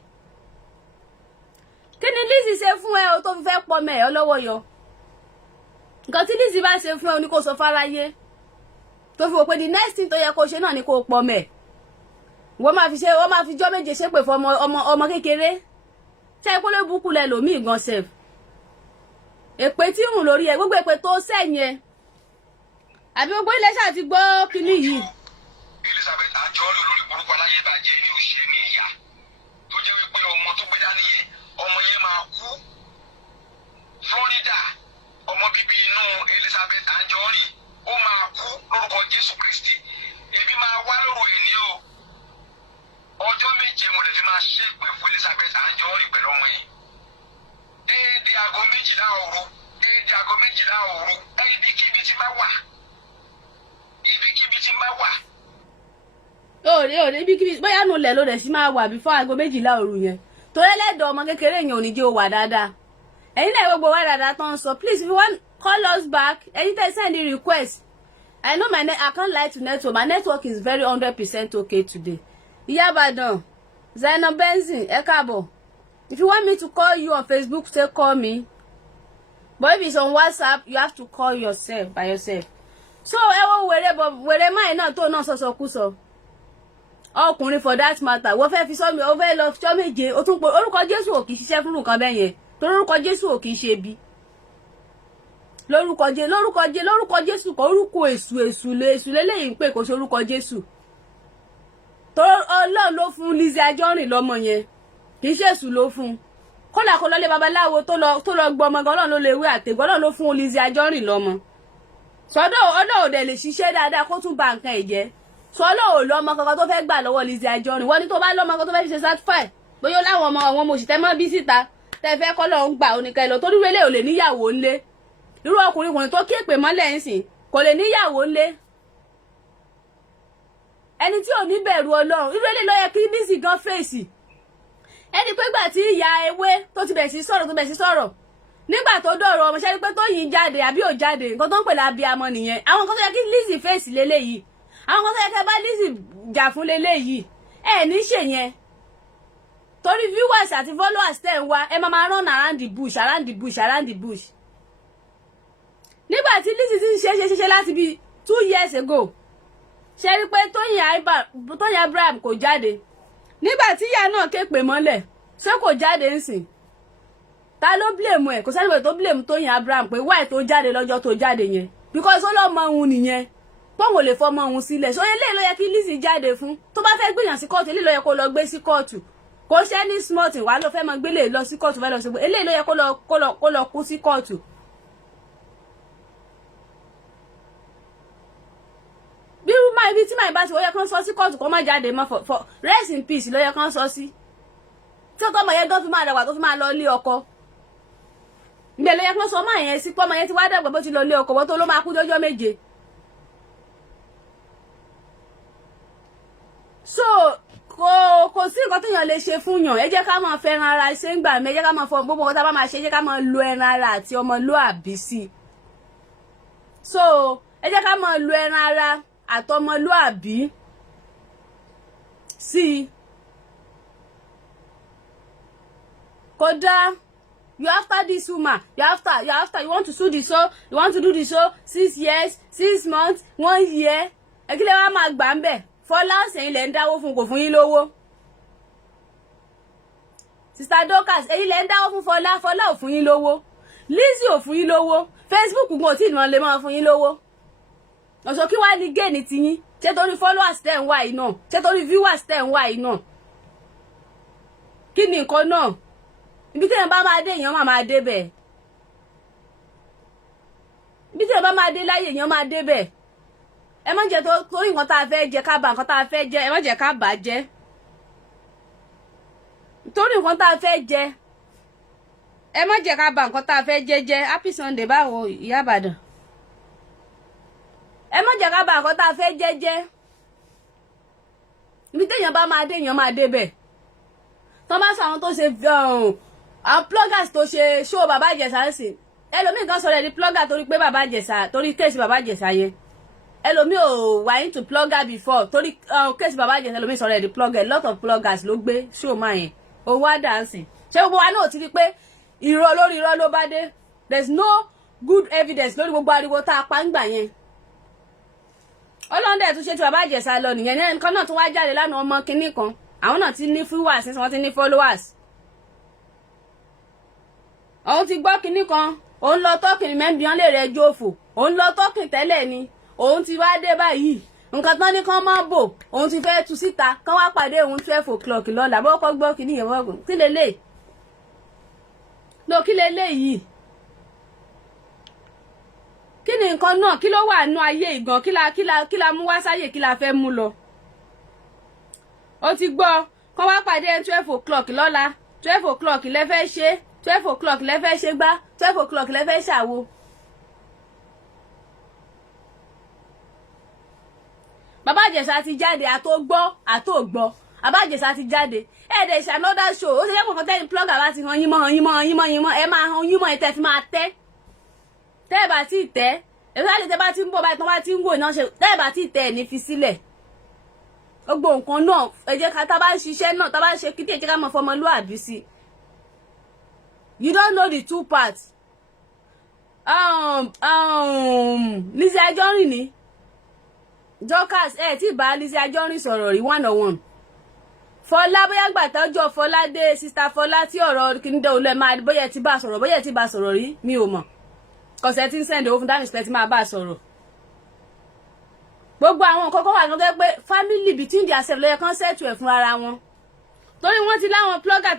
kí ni Lizzy ṣe fún ẹ o tó fi fẹ́ pọmọ ẹ̀ ọlọ́wọ́ yọ nǹkan tí Lizzy bá ṣe fún ẹ o ní kó sọ fáráyé tó fi wò pé the next thing tó yẹ kó ṣe náà ni kó pọmọ ẹ̀ wọ́n máa fi jọ́ méje ṣépè fún ọmọ kékeré tẹ́ kó lè búkú lẹ lòmíì gan sef èpè tí ń rùn lórí ẹ gbogbo èpè tó sẹ́yìn ẹ àbí gbogbo ilé ṣáà ti gbọ́ kínní yìí. Elizabeth àjọyọ̀ lórí burúkú aláyé bàjẹ́ ni ò ṣe ní ìyá tó jẹ́ wípé ọmọ tó gbé dání yẹn ọmọ yẹn máa kú Florida ọmọ bíbí inú Elizabeth Anjorin ó máa kú lórúkọ Jésù Kristi èmi máa wá lóru ìní o ọjọ́ méje mo lè fi máa ṣépè fún Elizabeth Anjorin pẹ̀lú ọmọ yẹn déédé aago méjìlá òru ibikíbi tí bá wà òde ibikíbi bóyá nù lẹ̀ ló dẹ̀ sí máa wà before aago méjìlá òru yẹn torí ẹlẹ́dọ̀ ọmọ kékeré yẹn ò ní jẹ́ ó wà dáadáa ẹ̀yin náà gbogbo wà dáadáa tó ń sọ please if you want call us back ẹ̀yin tẹ́ send the request I know I can't lie to network my network is very 100% okay today Ìyá Ìbàdàn Zainab Benson, ẹ káàbọ̀. If you want me to call you on Facebook, say call me. But if it's on WhatsApp, you have to call yourself by yourself. So ẹ wo wèrè máa náà tó náà sọ̀sọ̀kúsọ. Ọkùnrin for that matter, wọ́n fẹ́ fi sọ mi, ó fẹ́ lọ fi sọ méje, ó tún pé orúkọ Jésù ò kì í ṣiṣẹ́ fún nǹkan bẹ́ẹ̀ yẹn. Torí orúkọ Jésù ò kì í ṣe bí. Lórúkọ Jésù kò orúkọ èṣù lélẹ́yìn pé kò ṣe orúkọ Jésù. Torí Ọlọ́run ló fún Lizzy Anjorin lọ́mọ yẹn. Kì í ṣe èṣù ló fún. Kódà kó lọ lé babaláwo tó lọ gbọ́ ọmọ gan Ọlọ́run ló lè wé àtẹ̀gbọ́ Ọlọ́run ló fún Lizzy Anjorin lọ́mọ. Sọ́dọ̀ Ọlọ́run dẹ̀ lè ṣiṣẹ́ dáadáa kó tún ba nǹkan ẹ̀ jẹ́. Sọ́dọ̀ ò lọ́mọ kankan tó fẹ́ gbà lọ́wọ́ Lizzy Anjorin. Wọ́n ní tó bá lọ́mọ kankan tó fẹ́ fi ṣe certify. Bóyá láwọn ọmọ àwọn òṣìṣẹ́ mọ́ bí síta. Tẹ́ fẹ́ kọ́ lọ́run gbà oníkẹ́ lọ torí wẹ́lẹ́ ò lè níyàwó ńlé. Irú ọkùnrin tó kéèpè mọ́lẹ̀ ń sìn kò lè níyàwó ńlé. Ẹni tí ò ní bẹ̀rù Ọlọ́run irú ilé ló yẹ kí Lizzy gan fèsì. Ẹni pé gbà tí ìyá ewé tó ti bẹ̀ sí sọ̀rọ̀ nígbà tó dọ̀rọ̀ ọmọ ṣẹ́ni pé Tóyìn jáde àbí ò jáde nǹkan tó ń pè lábíamọ nìyẹn. Àwọn nǹkan tó yẹ kí Lizzy fèsì lélẹ́yìí, àwọn nǹkan tó yẹ kí ẹ bá Lizzy jà fún lélẹ́yìí ẹ ní ṣe yẹn. Torí viewers àti followers tẹ̀ ń wá ẹ máa run around the bush. Nígbà tí Lizzy ti ṣe láti bí 2 years ago ṣe rí pé Tóyìn Abraham kò jáde. Nígbà tí ìyá náà ké pè mọ́lẹ̀ ṣé kò jáde ń sìn. Ta ló blame ẹ̀? Kò sẹ́ni tó blame Tóyìn Abraham pé why tó jáde lọ́jọ́ tó jáde yẹn. Because ó lọ́mọ òun nìyẹn. Pọ́n lè fọmọ òun sílẹ̀. So eléyìí ló yẹ kí Lizzy jáde fún. Tó bá fẹ́ gbìyàn sí kóòtù eléyìí ló yẹ kó lọ gbé sí kóòtù. Kò ṣe ní small thing wá ló fẹ́ máa gbélé lọ sí kóòtù fẹ́ lọ sí gbé. Eléyìí ló yẹ kó lọ kú sí kóòtù. Bí máa ibi tí máa bá ti ó yẹ kán sọ sí kóòtù kó má jáde mọ́ for rest in peace ló yẹ kán sọ sí. Tí ó tọ́mọ yẹn gan fi máa dàgbà tó fi máa lọ ilé ọkọ. Ibẹ̀ ló yẹ kán sọ máa yẹn sí pọ́mọ yẹn ti wá dàgbà bó ti lọ ilé ọkọ wọ́n tó ló máa kú lọ́jọ́ méje. So kò sí nǹkan téèyàn lè ṣe fún yàn. Ẹ jẹ́ ká máa fẹ́ràn ara ṣe ń gbà mí. Ẹ jẹ́ ká máa fọ gbogbo nǹkan tá a bá máa ṣe. Ẹ jẹ́ ká máa lo ẹran ara àti ọmọlúàbí sí. So ẹ jẹ́ ká máa lo ẹran ara àtọmọlúàbí sí. Kódà you after this woman, you want to sue the show, you want to do the show 6 years, 6 months, 1 year. Ẹ kí lè wá máa gbà ń bẹ̀. Fọlá ṣẹ̀yìn lẹ̀ ń dáwó fún kò fún yín lówó. Sister Dorcas ẹ̀yin lẹ̀ ń dáwó fún Fọlá ò fún yín lówó. Lizzy ò fún yín lówó. Facebook kò tí ì náà lè máa fún yín lówó. Ọ̀sọ̀ kí wá ní géènì ti yín? Ṣé torí followers tẹ̀ ń wá yìí náà? Ṣé torí viewers tẹ̀ ń wá yìí náà? Kí ni nǹkan náà? Ibi tí èèyàn bá máa dé èèyàn máa dé bẹ̀. Ibi tí èèyàn bá máa dé láyé èèyàn máa dé bẹ̀. Ẹ má jẹ́ torí nǹkan tá a fẹ́ jẹ ká bà nǹkan tá a fẹ́ jẹ, ẹ má jẹ́ ká bà jẹ́. Torí nǹkan tá a fẹ́ jẹ, ẹ má jẹ́ ká bà nǹkan tá a fẹ́ jẹ. Happy Sunday báwo Ìyá Ìbàdàn. Ẹ má jẹ́ ká bà nǹkan tá a fẹ́ jẹ. Ibi tí èèyàn bá máa dé èèyàn máa dé bẹ̀. Tọ́ bá sọ àwọn tó ṣe àwọn pluggers tó ṣe show Bàbá Ìjẹ̀ṣà sí. Ẹlòmíì kan sọ̀rọ̀ ẹ̀ di plugger torí pé Bàbá Ìjẹ̀ṣà torí kéèsì Bàbá Ìjẹ̀ṣà yẹn. Ẹlòmíì ò wà into plugger before torí kéèsì Bàbá Ìjẹ̀ṣà ẹlòmíì sọ̀rọ̀ ẹ̀ di plugger. A lot of pluggers ló gbé show máa yẹn. Owó àdáǹsì. Ṣé gbogbo wa náà ti rí pé irọ́ lórí irọ́ ló bá dé? There's no good evidence lórí gbogbo ariwo tá a pa ń gbà yẹn. Ọlọ́run dẹ̀ tún ṣe tí Bàbá Ìjẹ̀ṣà lọ nìyẹn. Nǹkan náà tún wá jáde lánàá ọmọ kinní kan. Àwọn náà ti ní viewers wọ́n ti ní followers. Òun ti gbọ́ kinní kan. Òun lọ tọ́kìn mẹ́bíọ́n lè rẹ̀ jófò. Òun lọ tọ́kìn tẹ́lẹ̀ ni. Òun ti wá dé báyìí. Nǹkan tán ní kán máa bò. Òun ti fẹ́ tú síta. Kán wá pàdé òun 12 o'clock lọ́la. Bọ́ kọ́ gbọ́ kinní yẹn wọ́gùn. Kí lélẹ̀? No, kí lélẹ̀ yìí? Kí ni nǹkan náà? Kí ló wà nínú ayé ìgan? Kí la mú wá sáyè? Kí la fẹ́ mú lọ? Ó ti gbọ́. Kán wá pàdé 12 o'clock lọ́la. 12 o'clock lẹ fẹ́ ṣe. 12 o'clock lẹ fẹ́ ṣe gbá. 12 o'clock lẹ fẹ́ ṣàwo. Bàbá Ìjẹ̀ṣà ti jáde àtògbọ́. Bàbá Ìjẹ̀ṣà ti jáde. There is another show. Ó ṣe jẹ́ pọ̀kan tẹ́ni plugger láti han yín mọ́. Ẹ máa han yín mọ́ ẹ tẹ́ fi máa tẹ́. Tẹ́ ẹ bá ti tẹ́. Èso àlè tẹ́ bá ti ń bọ̀ báyìí tán bá ti ń wò náà ṣe. Tẹ́ ẹ bá ti tẹ́ ẹ̀ ní fi sílẹ̀. gbogbo nǹkan náà ẹ jẹ́ ká tá bá ń ṣiṣẹ́ náà tá bá ń ṣe kídé ẹ jẹ́ ká mọ fọmọlúàbí sí. You don't know the two parts. Lizzy Anjorin ni Dorcas tí bá Lizzy Anjorin sọ̀rọ̀ rí one on one. Fọlá bóyá gbà tọ́jọ́ Fọlá dé sista Fọlá tí ọ̀rọ̀ kìnìdé olè máa bóyá ti bá sọ̀rọ̀ bóyá ti bá sọ̀rọ̀ rí mi ò mọ̀ kọ̀sẹ̀ tí ń sẹ́ndẹ̀ owó fún dání sílẹ̀ tí máa bá sọ̀rọ̀. Gbogbo àwọn nǹkan kan wà lọ́dọ̀ pé family between their self lọ́yẹ kan settle ẹ̀ fún ara wọn. Torí wọ́n ti láwọn blogger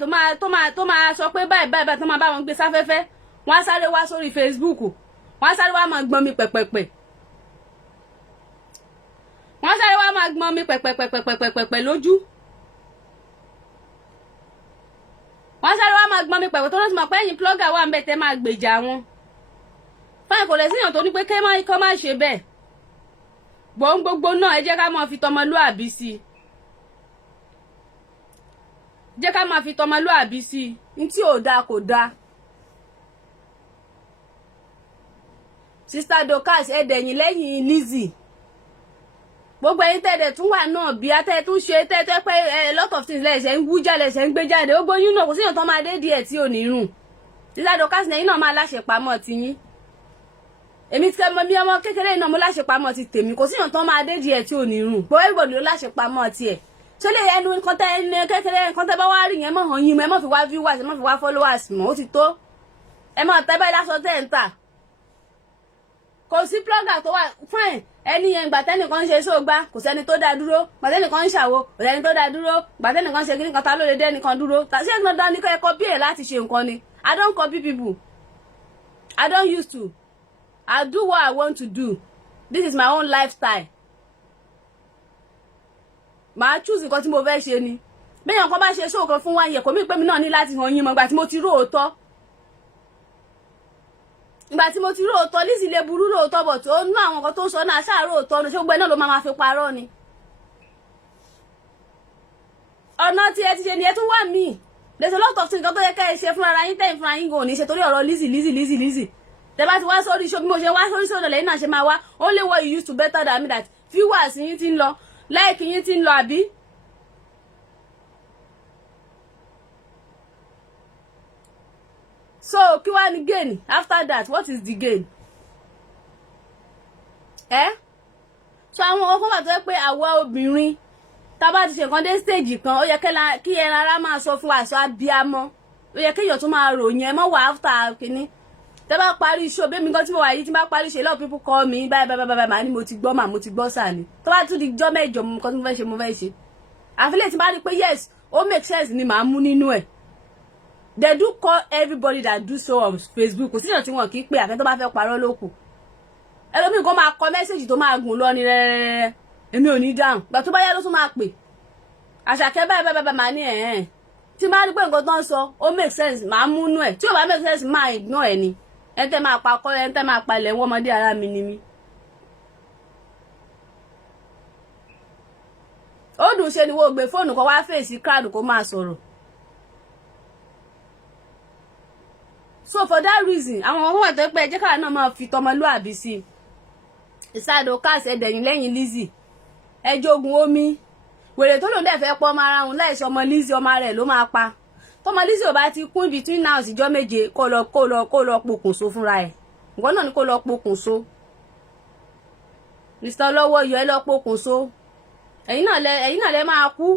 tó máa sọ pé báyìí tó máa bá wọn gbé sáfẹ́fẹ́ wọ́n á sáré wá sórí Facebook wọ́n á sáré wá máa gbọ́n mi pẹ̀pẹ̀pẹ̀ wọ́n á sáré wá máa gbọ́n mi pẹ̀pẹ̀pẹ̀pẹ̀pẹ̀pẹ̀ lójú wọ́n á sáré wá máa gbọ́n mi pẹ̀pẹ̀ tó lọ́sí mọ̀ pé ẹ̀yin blogger wà ń bẹ̀ tẹ́ máa gbèjà wọn fáwọn kò lè síyàn tó ní pé kọ́ má ṣe bẹ́ẹ̀ gbọ́n gbogbo náà ẹ jẹ́ ká máa fi tọmọlúàbí sí i jẹ́ ká máa fi tọmọlúàbí sí i ní tí ò dáa kò dáa. Sister Dorcas ẹ̀dẹ̀yìn lẹ́yìn Lizzy gbogbo ẹ̀yin tẹ́ẹ̀dẹ̀ tún wà náà bí atẹ́ tún ṣe tẹ́tẹ́ pé a lot of things lẹ́sẹ̀ ń wú jáde lẹ́sẹ̀ ń gbé jáde gbogbo yín náà kò síyàn tó máa dé díẹ̀ tí ò ní rùn. Sister Dorcas lẹ́yìn náà máa láṣepamọ́ ti yín èmi tí mo bí ọmọ kékeré náà mo láṣepamọ́ ti tèmi kò síyàn tó máa dé díẹ̀ tí ò ní rùn gbogbo everybody ló láṣepamọ́ tiẹ̀ tó lè ẹnu nǹkan tẹ́ ẹni kékeré nǹkan tẹ́ bá wá rí yẹn mọ̀ hàn yín mọ́ ẹ mọ̀ fi wá viewers ẹ mọ̀ fi wá followers mọ́ ó ti tó ẹ mọ̀ tẹ́ báyìí lásán tẹ́ ń tà kò sí blogger tó wà fine ẹni yẹn gbàtẹ́nìkan ń ṣe sóògbà kò sẹ́ni tó dá dúró gbàtẹ́nìkan ń ṣàwo kò sẹ́ni tó dá dúró gbàtẹ́nìkan ṣe kíní kan ta ló lè dé nìkan dúró ṣé dandan ní kọ́ ẹ copy ẹ̀ láti ṣe nǹkan ni I don't copy people I don't used to I do what I want to do this is my own lifestyle màá choose nǹkan tí mo fẹ́ ṣe ni bẹ́ẹ̀ kan bá ṣe show kan fún wa yẹ kò mí pé mi náà ní láti hàn yín mọ́ ìgbà tí mo ti róòótọ́ ìgbà tí mo ti róòótọ́ Lizzy lè burú róòótọ́ bọ̀ tó nú àwọn nǹkan tó ń sọ náà ṣáà róòótọ́ ní ṣé gbogbo ẹ̀ náà ló máa fi parọ́ ni ọ̀nà tí ẹ ti ṣe ni ẹ tún wà míì there's a lot of things tó yẹ ká ẹ ṣe fúnra yín tẹ́yìn fúnra yín gò ní ṣe torí ọ̀rọ̀ Lizzy tẹ bá ti wá sórí show bí mo ṣe wá sórí show lẹ́yìn náà ṣe máa wá only what you used to better than me that viewers yín ti ń lọ like yín ti ń lọ àbí. So kí wá ní gain after that what is the gain? So àwọn ọkọ wà tó yẹ pé àwa obìnrin tá bá ti ṣe nǹkan dé stage kan ó yẹ kí ẹ rárá máa sọ fún aṣọ abiyamọ ó yẹ kéèyàn tún máa ròyìn ẹ mọ́ wà after kínní tẹ́ bá parí show bẹ́ẹ̀ mi gan tí mo wà yìí tí bá parí ṣe lot people call me báyìí màá ní mo ti gbọ́ sáà ni tó bá tún di jọ́ mẹ́jọ mo nǹkan tí mo fẹ́ ṣe àfilẹ̀ tí bá rí pé yes ó make sense ni màá mú nínú ẹ̀. They do call everybody that do so on Facebook kò síyàn tí wọn kì í pé àfẹ́ tó bá fẹ́ parọ́ lókù ẹlòmíì kan máa kọ mẹ́sẹ̀gì tó máa gùn lọ ní rẹ́rẹ́rẹ́ èmi ò ní dáhùn gbà tó bá yá ló tún máa pè Àṣàkẹ́ báyìí màá ní tí máa rí pé nǹkan tó ń sọ ó make sense màá mú nú ẹ̀ tí ò bá make sense máa ignore ẹ̀ ni ẹ tẹ́ máa pa kọ́ ẹ tẹ́ máa palẹ̀ wọ́n ọmọdé ara mi ni mí. ó dùn ṣe ni wo gbé fóònù kan wá fèsì crowd kó máa sọ̀rọ̀. So for that reason àwọn ọmọ wà tó pé ẹ jẹ́ káà náà máa fi tọmọlúàbí sí i. Sister Dorcas ẹ̀dẹ̀yìn lẹ́yìn Lizzy ẹ jogun omi wèrè tó lòun dẹ̀ fẹ́ pọ́ ọmọ ara òun láìsí ọmọ Lizzy ọmọ rẹ̀ ló máa pa tọmọ Lizzy ò bá ti kún between now síjọ́ méje kó lọ pokùnso fúnra ẹ̀ nǹkan náà ni kó lọ pokùnso Mr. Ọlọ́wọ́ yọ ẹ lọ pokùnso ẹ̀yin náà lẹ máa kú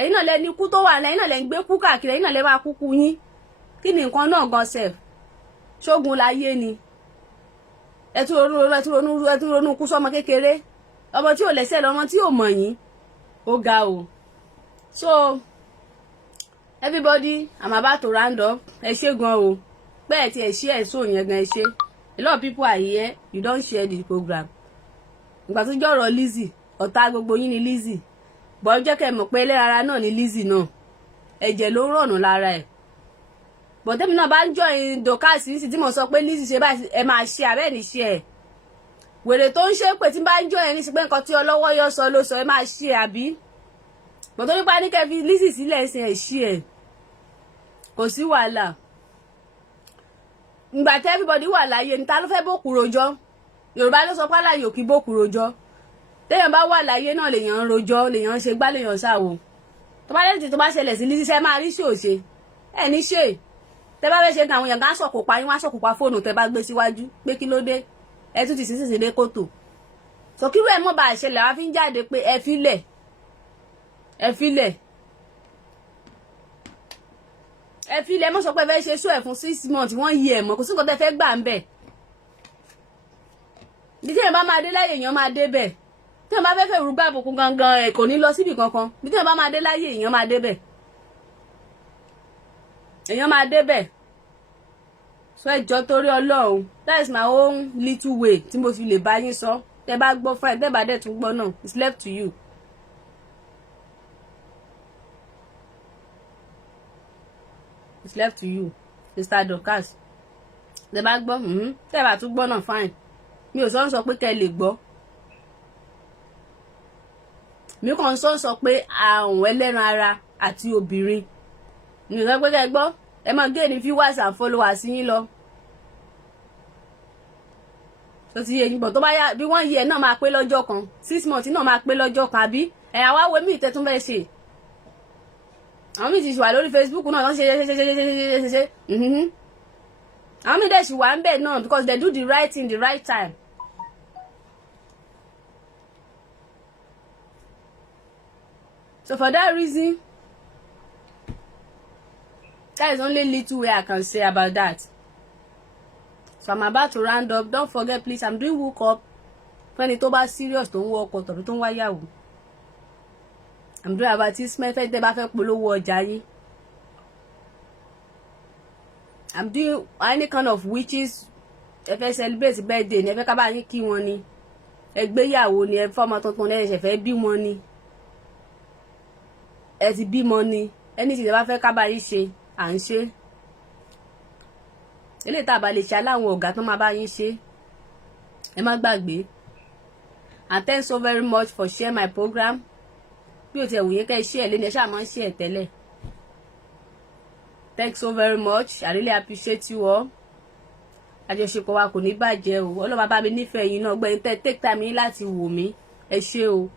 ẹ̀yin náà lẹ ní kú tó wà lẹ́yìn náà lẹ ń gbé kú káàkiri ẹ̀yin náà lẹ máa kú yín kí ni nǹkan náà gan sef ṣógun láyé ni ẹ tún ronú kú sọmọ kékeré ọmọ tí ò lẹ́sẹ̀ lọ́mọ tí ò mọ̀ yín ó ga o. So everybody I'm about to round up ẹ ṣé gan o pé ẹ ti ẹ ṣe ẹ sọ yẹn gan ẹ ṣé a lot of people are here you don't share the program ìgbà tó jọ̀rọ̀ Lizzy ọ̀tá gbogbo yín ni Lizzy bọ́ jẹ́ kẹ́ mọ̀ pé ẹlẹ́rara náà ni Lizzy náà ẹ̀jẹ̀ ló ń rọ̀nù lára ẹ̀ bọ̀dẹ́mi náà bá ń join Dorcas sí tí mo sọ pé Lizzy ṣe báyìí ẹ máa ṣe àbẹ́ ní ṣe ẹ̀ wèrè tó ń ṣe pé tí bá ń join ní sí pé nǹkan tí Ọlọ́wọ́ yọ sọ ló sọ ẹ máa ṣe àbí bọ̀dọ́ nípa ní kẹ́ fi Lizzy sílẹ̀ ṣe ẹ̀ ṣe ẹ̀ kò sí wàhálà ìgbà tí everybody wà láyé ní ta ló fẹ́ bókù rojọ́ Yorùbá ló sọ pé aláyè òkì bókù rojọ́ téèyàn bá wà láyé náà lèèyàn ń rojọ́ lèèyàn ń ṣe gbá lèèyàn ṣàwò tó bá lẹ́tì tó bá ṣẹlẹ̀ sí Lizzy ṣe máa rí ṣe òṣè ẹ̀ ní ṣe tẹ́ bá fẹ́ ṣe àwọn èèyàn kan sọ̀kòpa yín wá sọ̀kòpa fóònù tẹ́ bá gbé síwájú pé kí ló dé ẹ tún ti sísìn dé kòtò tó kí wẹ́ẹ̀ mọ́ bá ṣẹlẹ̀ wá fi ń jáde pé ẹ filẹ̀ mọ́ sọ pé ẹ fẹ́ ṣe ṣó ẹ̀ fún 6 months wọ́n yí ẹ̀ mọ́ kò sí nǹkan tẹ́ fẹ́ gbà ń bẹ̀ bí tí èèyàn bá máa dé láyé èèyàn máa dé bẹ̀ tí èèyàn bá fẹ́ fẹ́ rúgbà àbùkù gangan ẹ̀ kò ní lọ síbì kankan bí tí èèyàn bá máa dé láyé èèyàn máa dé bẹ̀ so ẹ jọ̀ọ́ torí Ọlọ́run that is my own little way tí mo fi lè bá yín sọ tẹ́ bá gbọ́ fine tẹ́ bá dẹ̀ tún gbọ́ náà it's left to you. It's left to you Mr. Dorcas tẹ́ bá gbọ́ tẹ́ bá tún gbọ́ náà fine mi ò sọ pé kẹ́ lè gbọ́ mi kàn sọ pé àwọn ẹlẹ́ran ara àti obìnrin mi ò sọ pé kẹ́ gbọ́ ẹ máa gé ní viewers and followers yín lọ tó ti yé yín bọ̀ tó bá yá bí wọ́n yí ẹ náà máa pé lọ́jọ́ kan 6 months náà máa pé lọ́jọ́ kan àbí ẹ̀ àwa wo mí ìtẹ́tún fẹ́ ṣe àwọn míì ti wà lórí Facebook náà lọ́n ṣe àwọn míì dẹ̀ ṣì wà ń bẹ̀ náà because they do the right thing the right time. So for that reason that is only little way I can say about that. So I'm about to round up. Don't forget please I'm doing woke up fẹ́ni tó bá serious tó ń wọ ọkọ tàbí tó ń wáyàwó. I'm doing advertisement fẹ́ tẹ́ bá fẹ́ polówó ọjà yín. I'm doing any kind of witches ẹ fẹ́ celebrate birthday ni ẹ fẹ́ ká bá yín kí wọn ni ẹ gbéyàwó ni ẹ fọ́mọ tuntun ẹ ṣẹ̀fẹ̀ bímọ ni ẹ ti bímọ ni ẹni tí ẹ bá fẹ́ ká bá yín ṣe à ń ṣe eléyìí tá a bá lè ṣe aláwọn ọ̀gá tó máa bá yín ṣe ẹ má gbàgbé. And thanks so very much for sharing my program. Bí o ti ẹ̀wù yẹn kẹ́ ẹ share lé ní ẹ ṣáà máa ń share tẹ́lẹ̀. Thanks so very much. I really appreciate you all. Àjọṣepọ̀ wa kò ní bàjẹ́ o. Ọlọ́run bá mi nífẹ̀ẹ́ yín náà gbẹ́yìn tẹ́ take time yín láti wò mí. Ẹ ṣé o.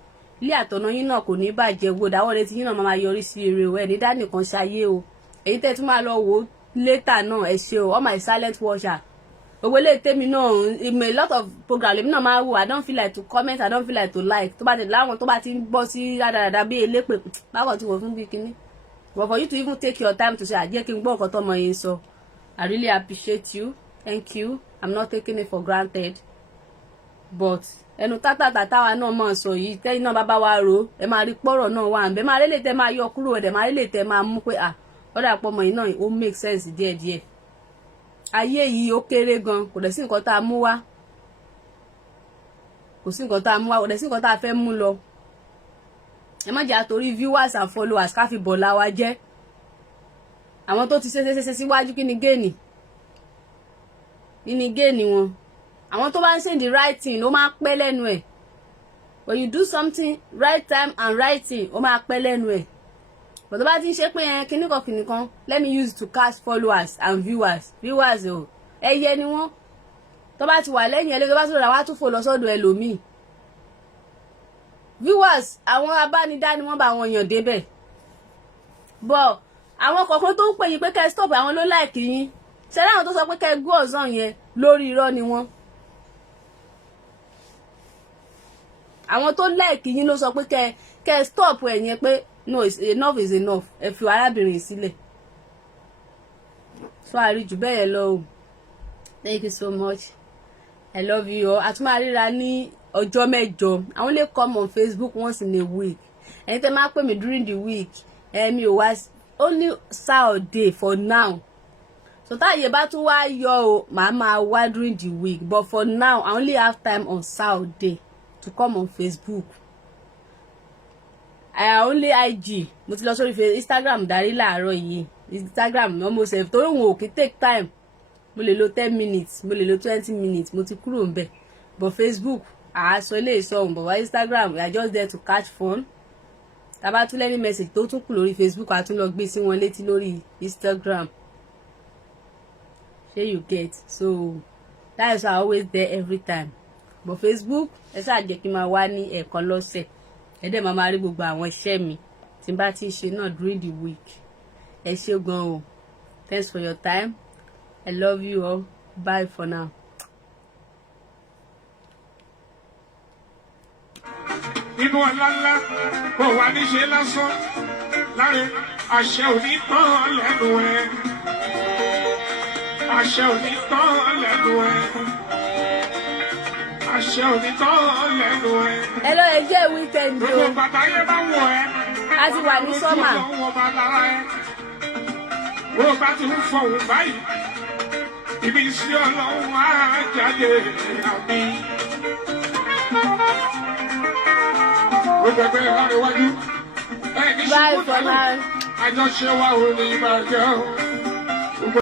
Ilé àtọ̀nà yín náà kò ní bàjẹ́ o. Dáwọ́ retí yín náà máa yọrí sí ire o. Ẹ ní dá nìkan ṣayé o. Èyí tẹ́ tún máa lọ wò later náà ẹ ṣé o. All my silent watcher. Owó lè tèmi náà in a lot of program lèmi náà máa wò I don't feel like to comment I don't feel like to like tó bá ti láwọn tó bá ti ń bọ́ sí dáadáa bí elépè bákan tí wọ́n fún bí kinní but for you to even take your time to say àjẹ́ kí n gbọ́ nǹkan tọ́mọ yẹn sọ I really appreciate you thank you I'm not taking it for granted but ẹnu tátàtà táwa náà mọ̀ sọ yìí tẹ́yìn náà bá wa rò ẹ máa rí pọ́rọ̀ náà wà ń bẹ́ máa lélẹ̀ tẹ́ máa yọ kúrò ẹ̀dẹ̀ máa lélẹ̀ tẹ́ máa mú pé ọ̀dà pọ́mọ yìí náà ó make sense díẹ̀díẹ̀ ayé yìí ó kéré gan kò dẹ̀ sí nǹkan tá a mú wá kò sí nǹkan tá a mú wá kò dẹ̀ sí nǹkan tá a fẹ́ mú lọ ẹ má jẹ́ àtòrí viewers and followers ká fi bọ̀lá wa jẹ́ àwọn tó ti ṣe síwájú kí ni géènì wọn àwọn tó bá ń ṣe the right thing ó máa pẹ́ lẹ́nu ẹ̀ when you do something right time and right thing ó máa pẹ́ lẹ́nu ẹ̀ but tó bá ti ń ṣe pé kìnnìkan let me use to catch followers and viewers o ẹyẹ ni wọ́n tó bá ti wà lẹ́yìn ẹlẹ́gbẹ́ bá sọ̀rọ̀ àwọn àtúfò lọ sọ́dọ̀ ẹlòmíì viewers àwọn abánidá ni wọ́n bá wọn yàn débẹ̀ but àwọn kọ̀ọ̀kan tó ń pè yín pé kẹ́ stop àwọn ló like yín ṣẹlẹ̀ àwọn tó sọ pé kẹ́ gbọ́ ọ̀sán yẹn lórí irọ́ ni wọ́n àwọn tó like yín ló sọ pé kẹ́ stop ẹ̀yẹn pé no enough is enough ẹ fi arábìnrin sílẹ̀ so àríjù bẹ́ẹ̀ lọ o thank you so much I love you all àtúmọ̀ àríra ní ọjọ́ mẹ́jọ I only come on Facebook once in a week ẹni tẹ́ máa pè mí during the week mi ò wá only Saturday for now so táyé bá tún wá yọ o màá máa wá during the week but for now I only have time on Saturday to come on Facebook. I only IG mo ti lọ sórí Instagram darí láàárọ̀ yìí Instagram almost torí òun ò kí take time mo lè lo 10 minutes mo lè lo 20 minutes mo ti kúrò ńbẹ̀ but Facebook àásọ ilé ìsọ̀hún but wá Instagram we are just there to catch fun tàbá tún lẹ́ni message tó tún kù lórí Facebook a tún lọ gbé sí wọn létí lórí Instagram ṣé you get so that is why I always there every time but Facebook ẹ ṣáà jẹ́ kí n máa wá ní ẹ̀ẹ̀kan lọ́sẹ̀ ẹ dẹ̀ máa rí gbogbo àwọn iṣẹ́ mi tí n bá ti ṣe náà during the week. Ẹ ṣé gan o, thanks for your time, I love you all, bye for now. Inú ọlá ńlá kò wá níṣe lásán láre àṣẹ òní tán lẹ́nu ẹ̀. Àṣẹ òní tán lẹ́nu ẹ̀. Àṣẹ òní tán lẹ́nu ẹ̀. Ẹ lọ enjoy weekend o. Gbogbo bàtà yẹn bá wọ̀ ẹ́. A ti wà ní sọ́mà. Bó bá ti ń fọ̀hún báyìí, ibi sí Ọlọ́run á jáde àmì. Gbogbo ẹgbẹ́ láríwájú. Bye for now. Àjọṣe wa ò ní ìbàjẹ́ o.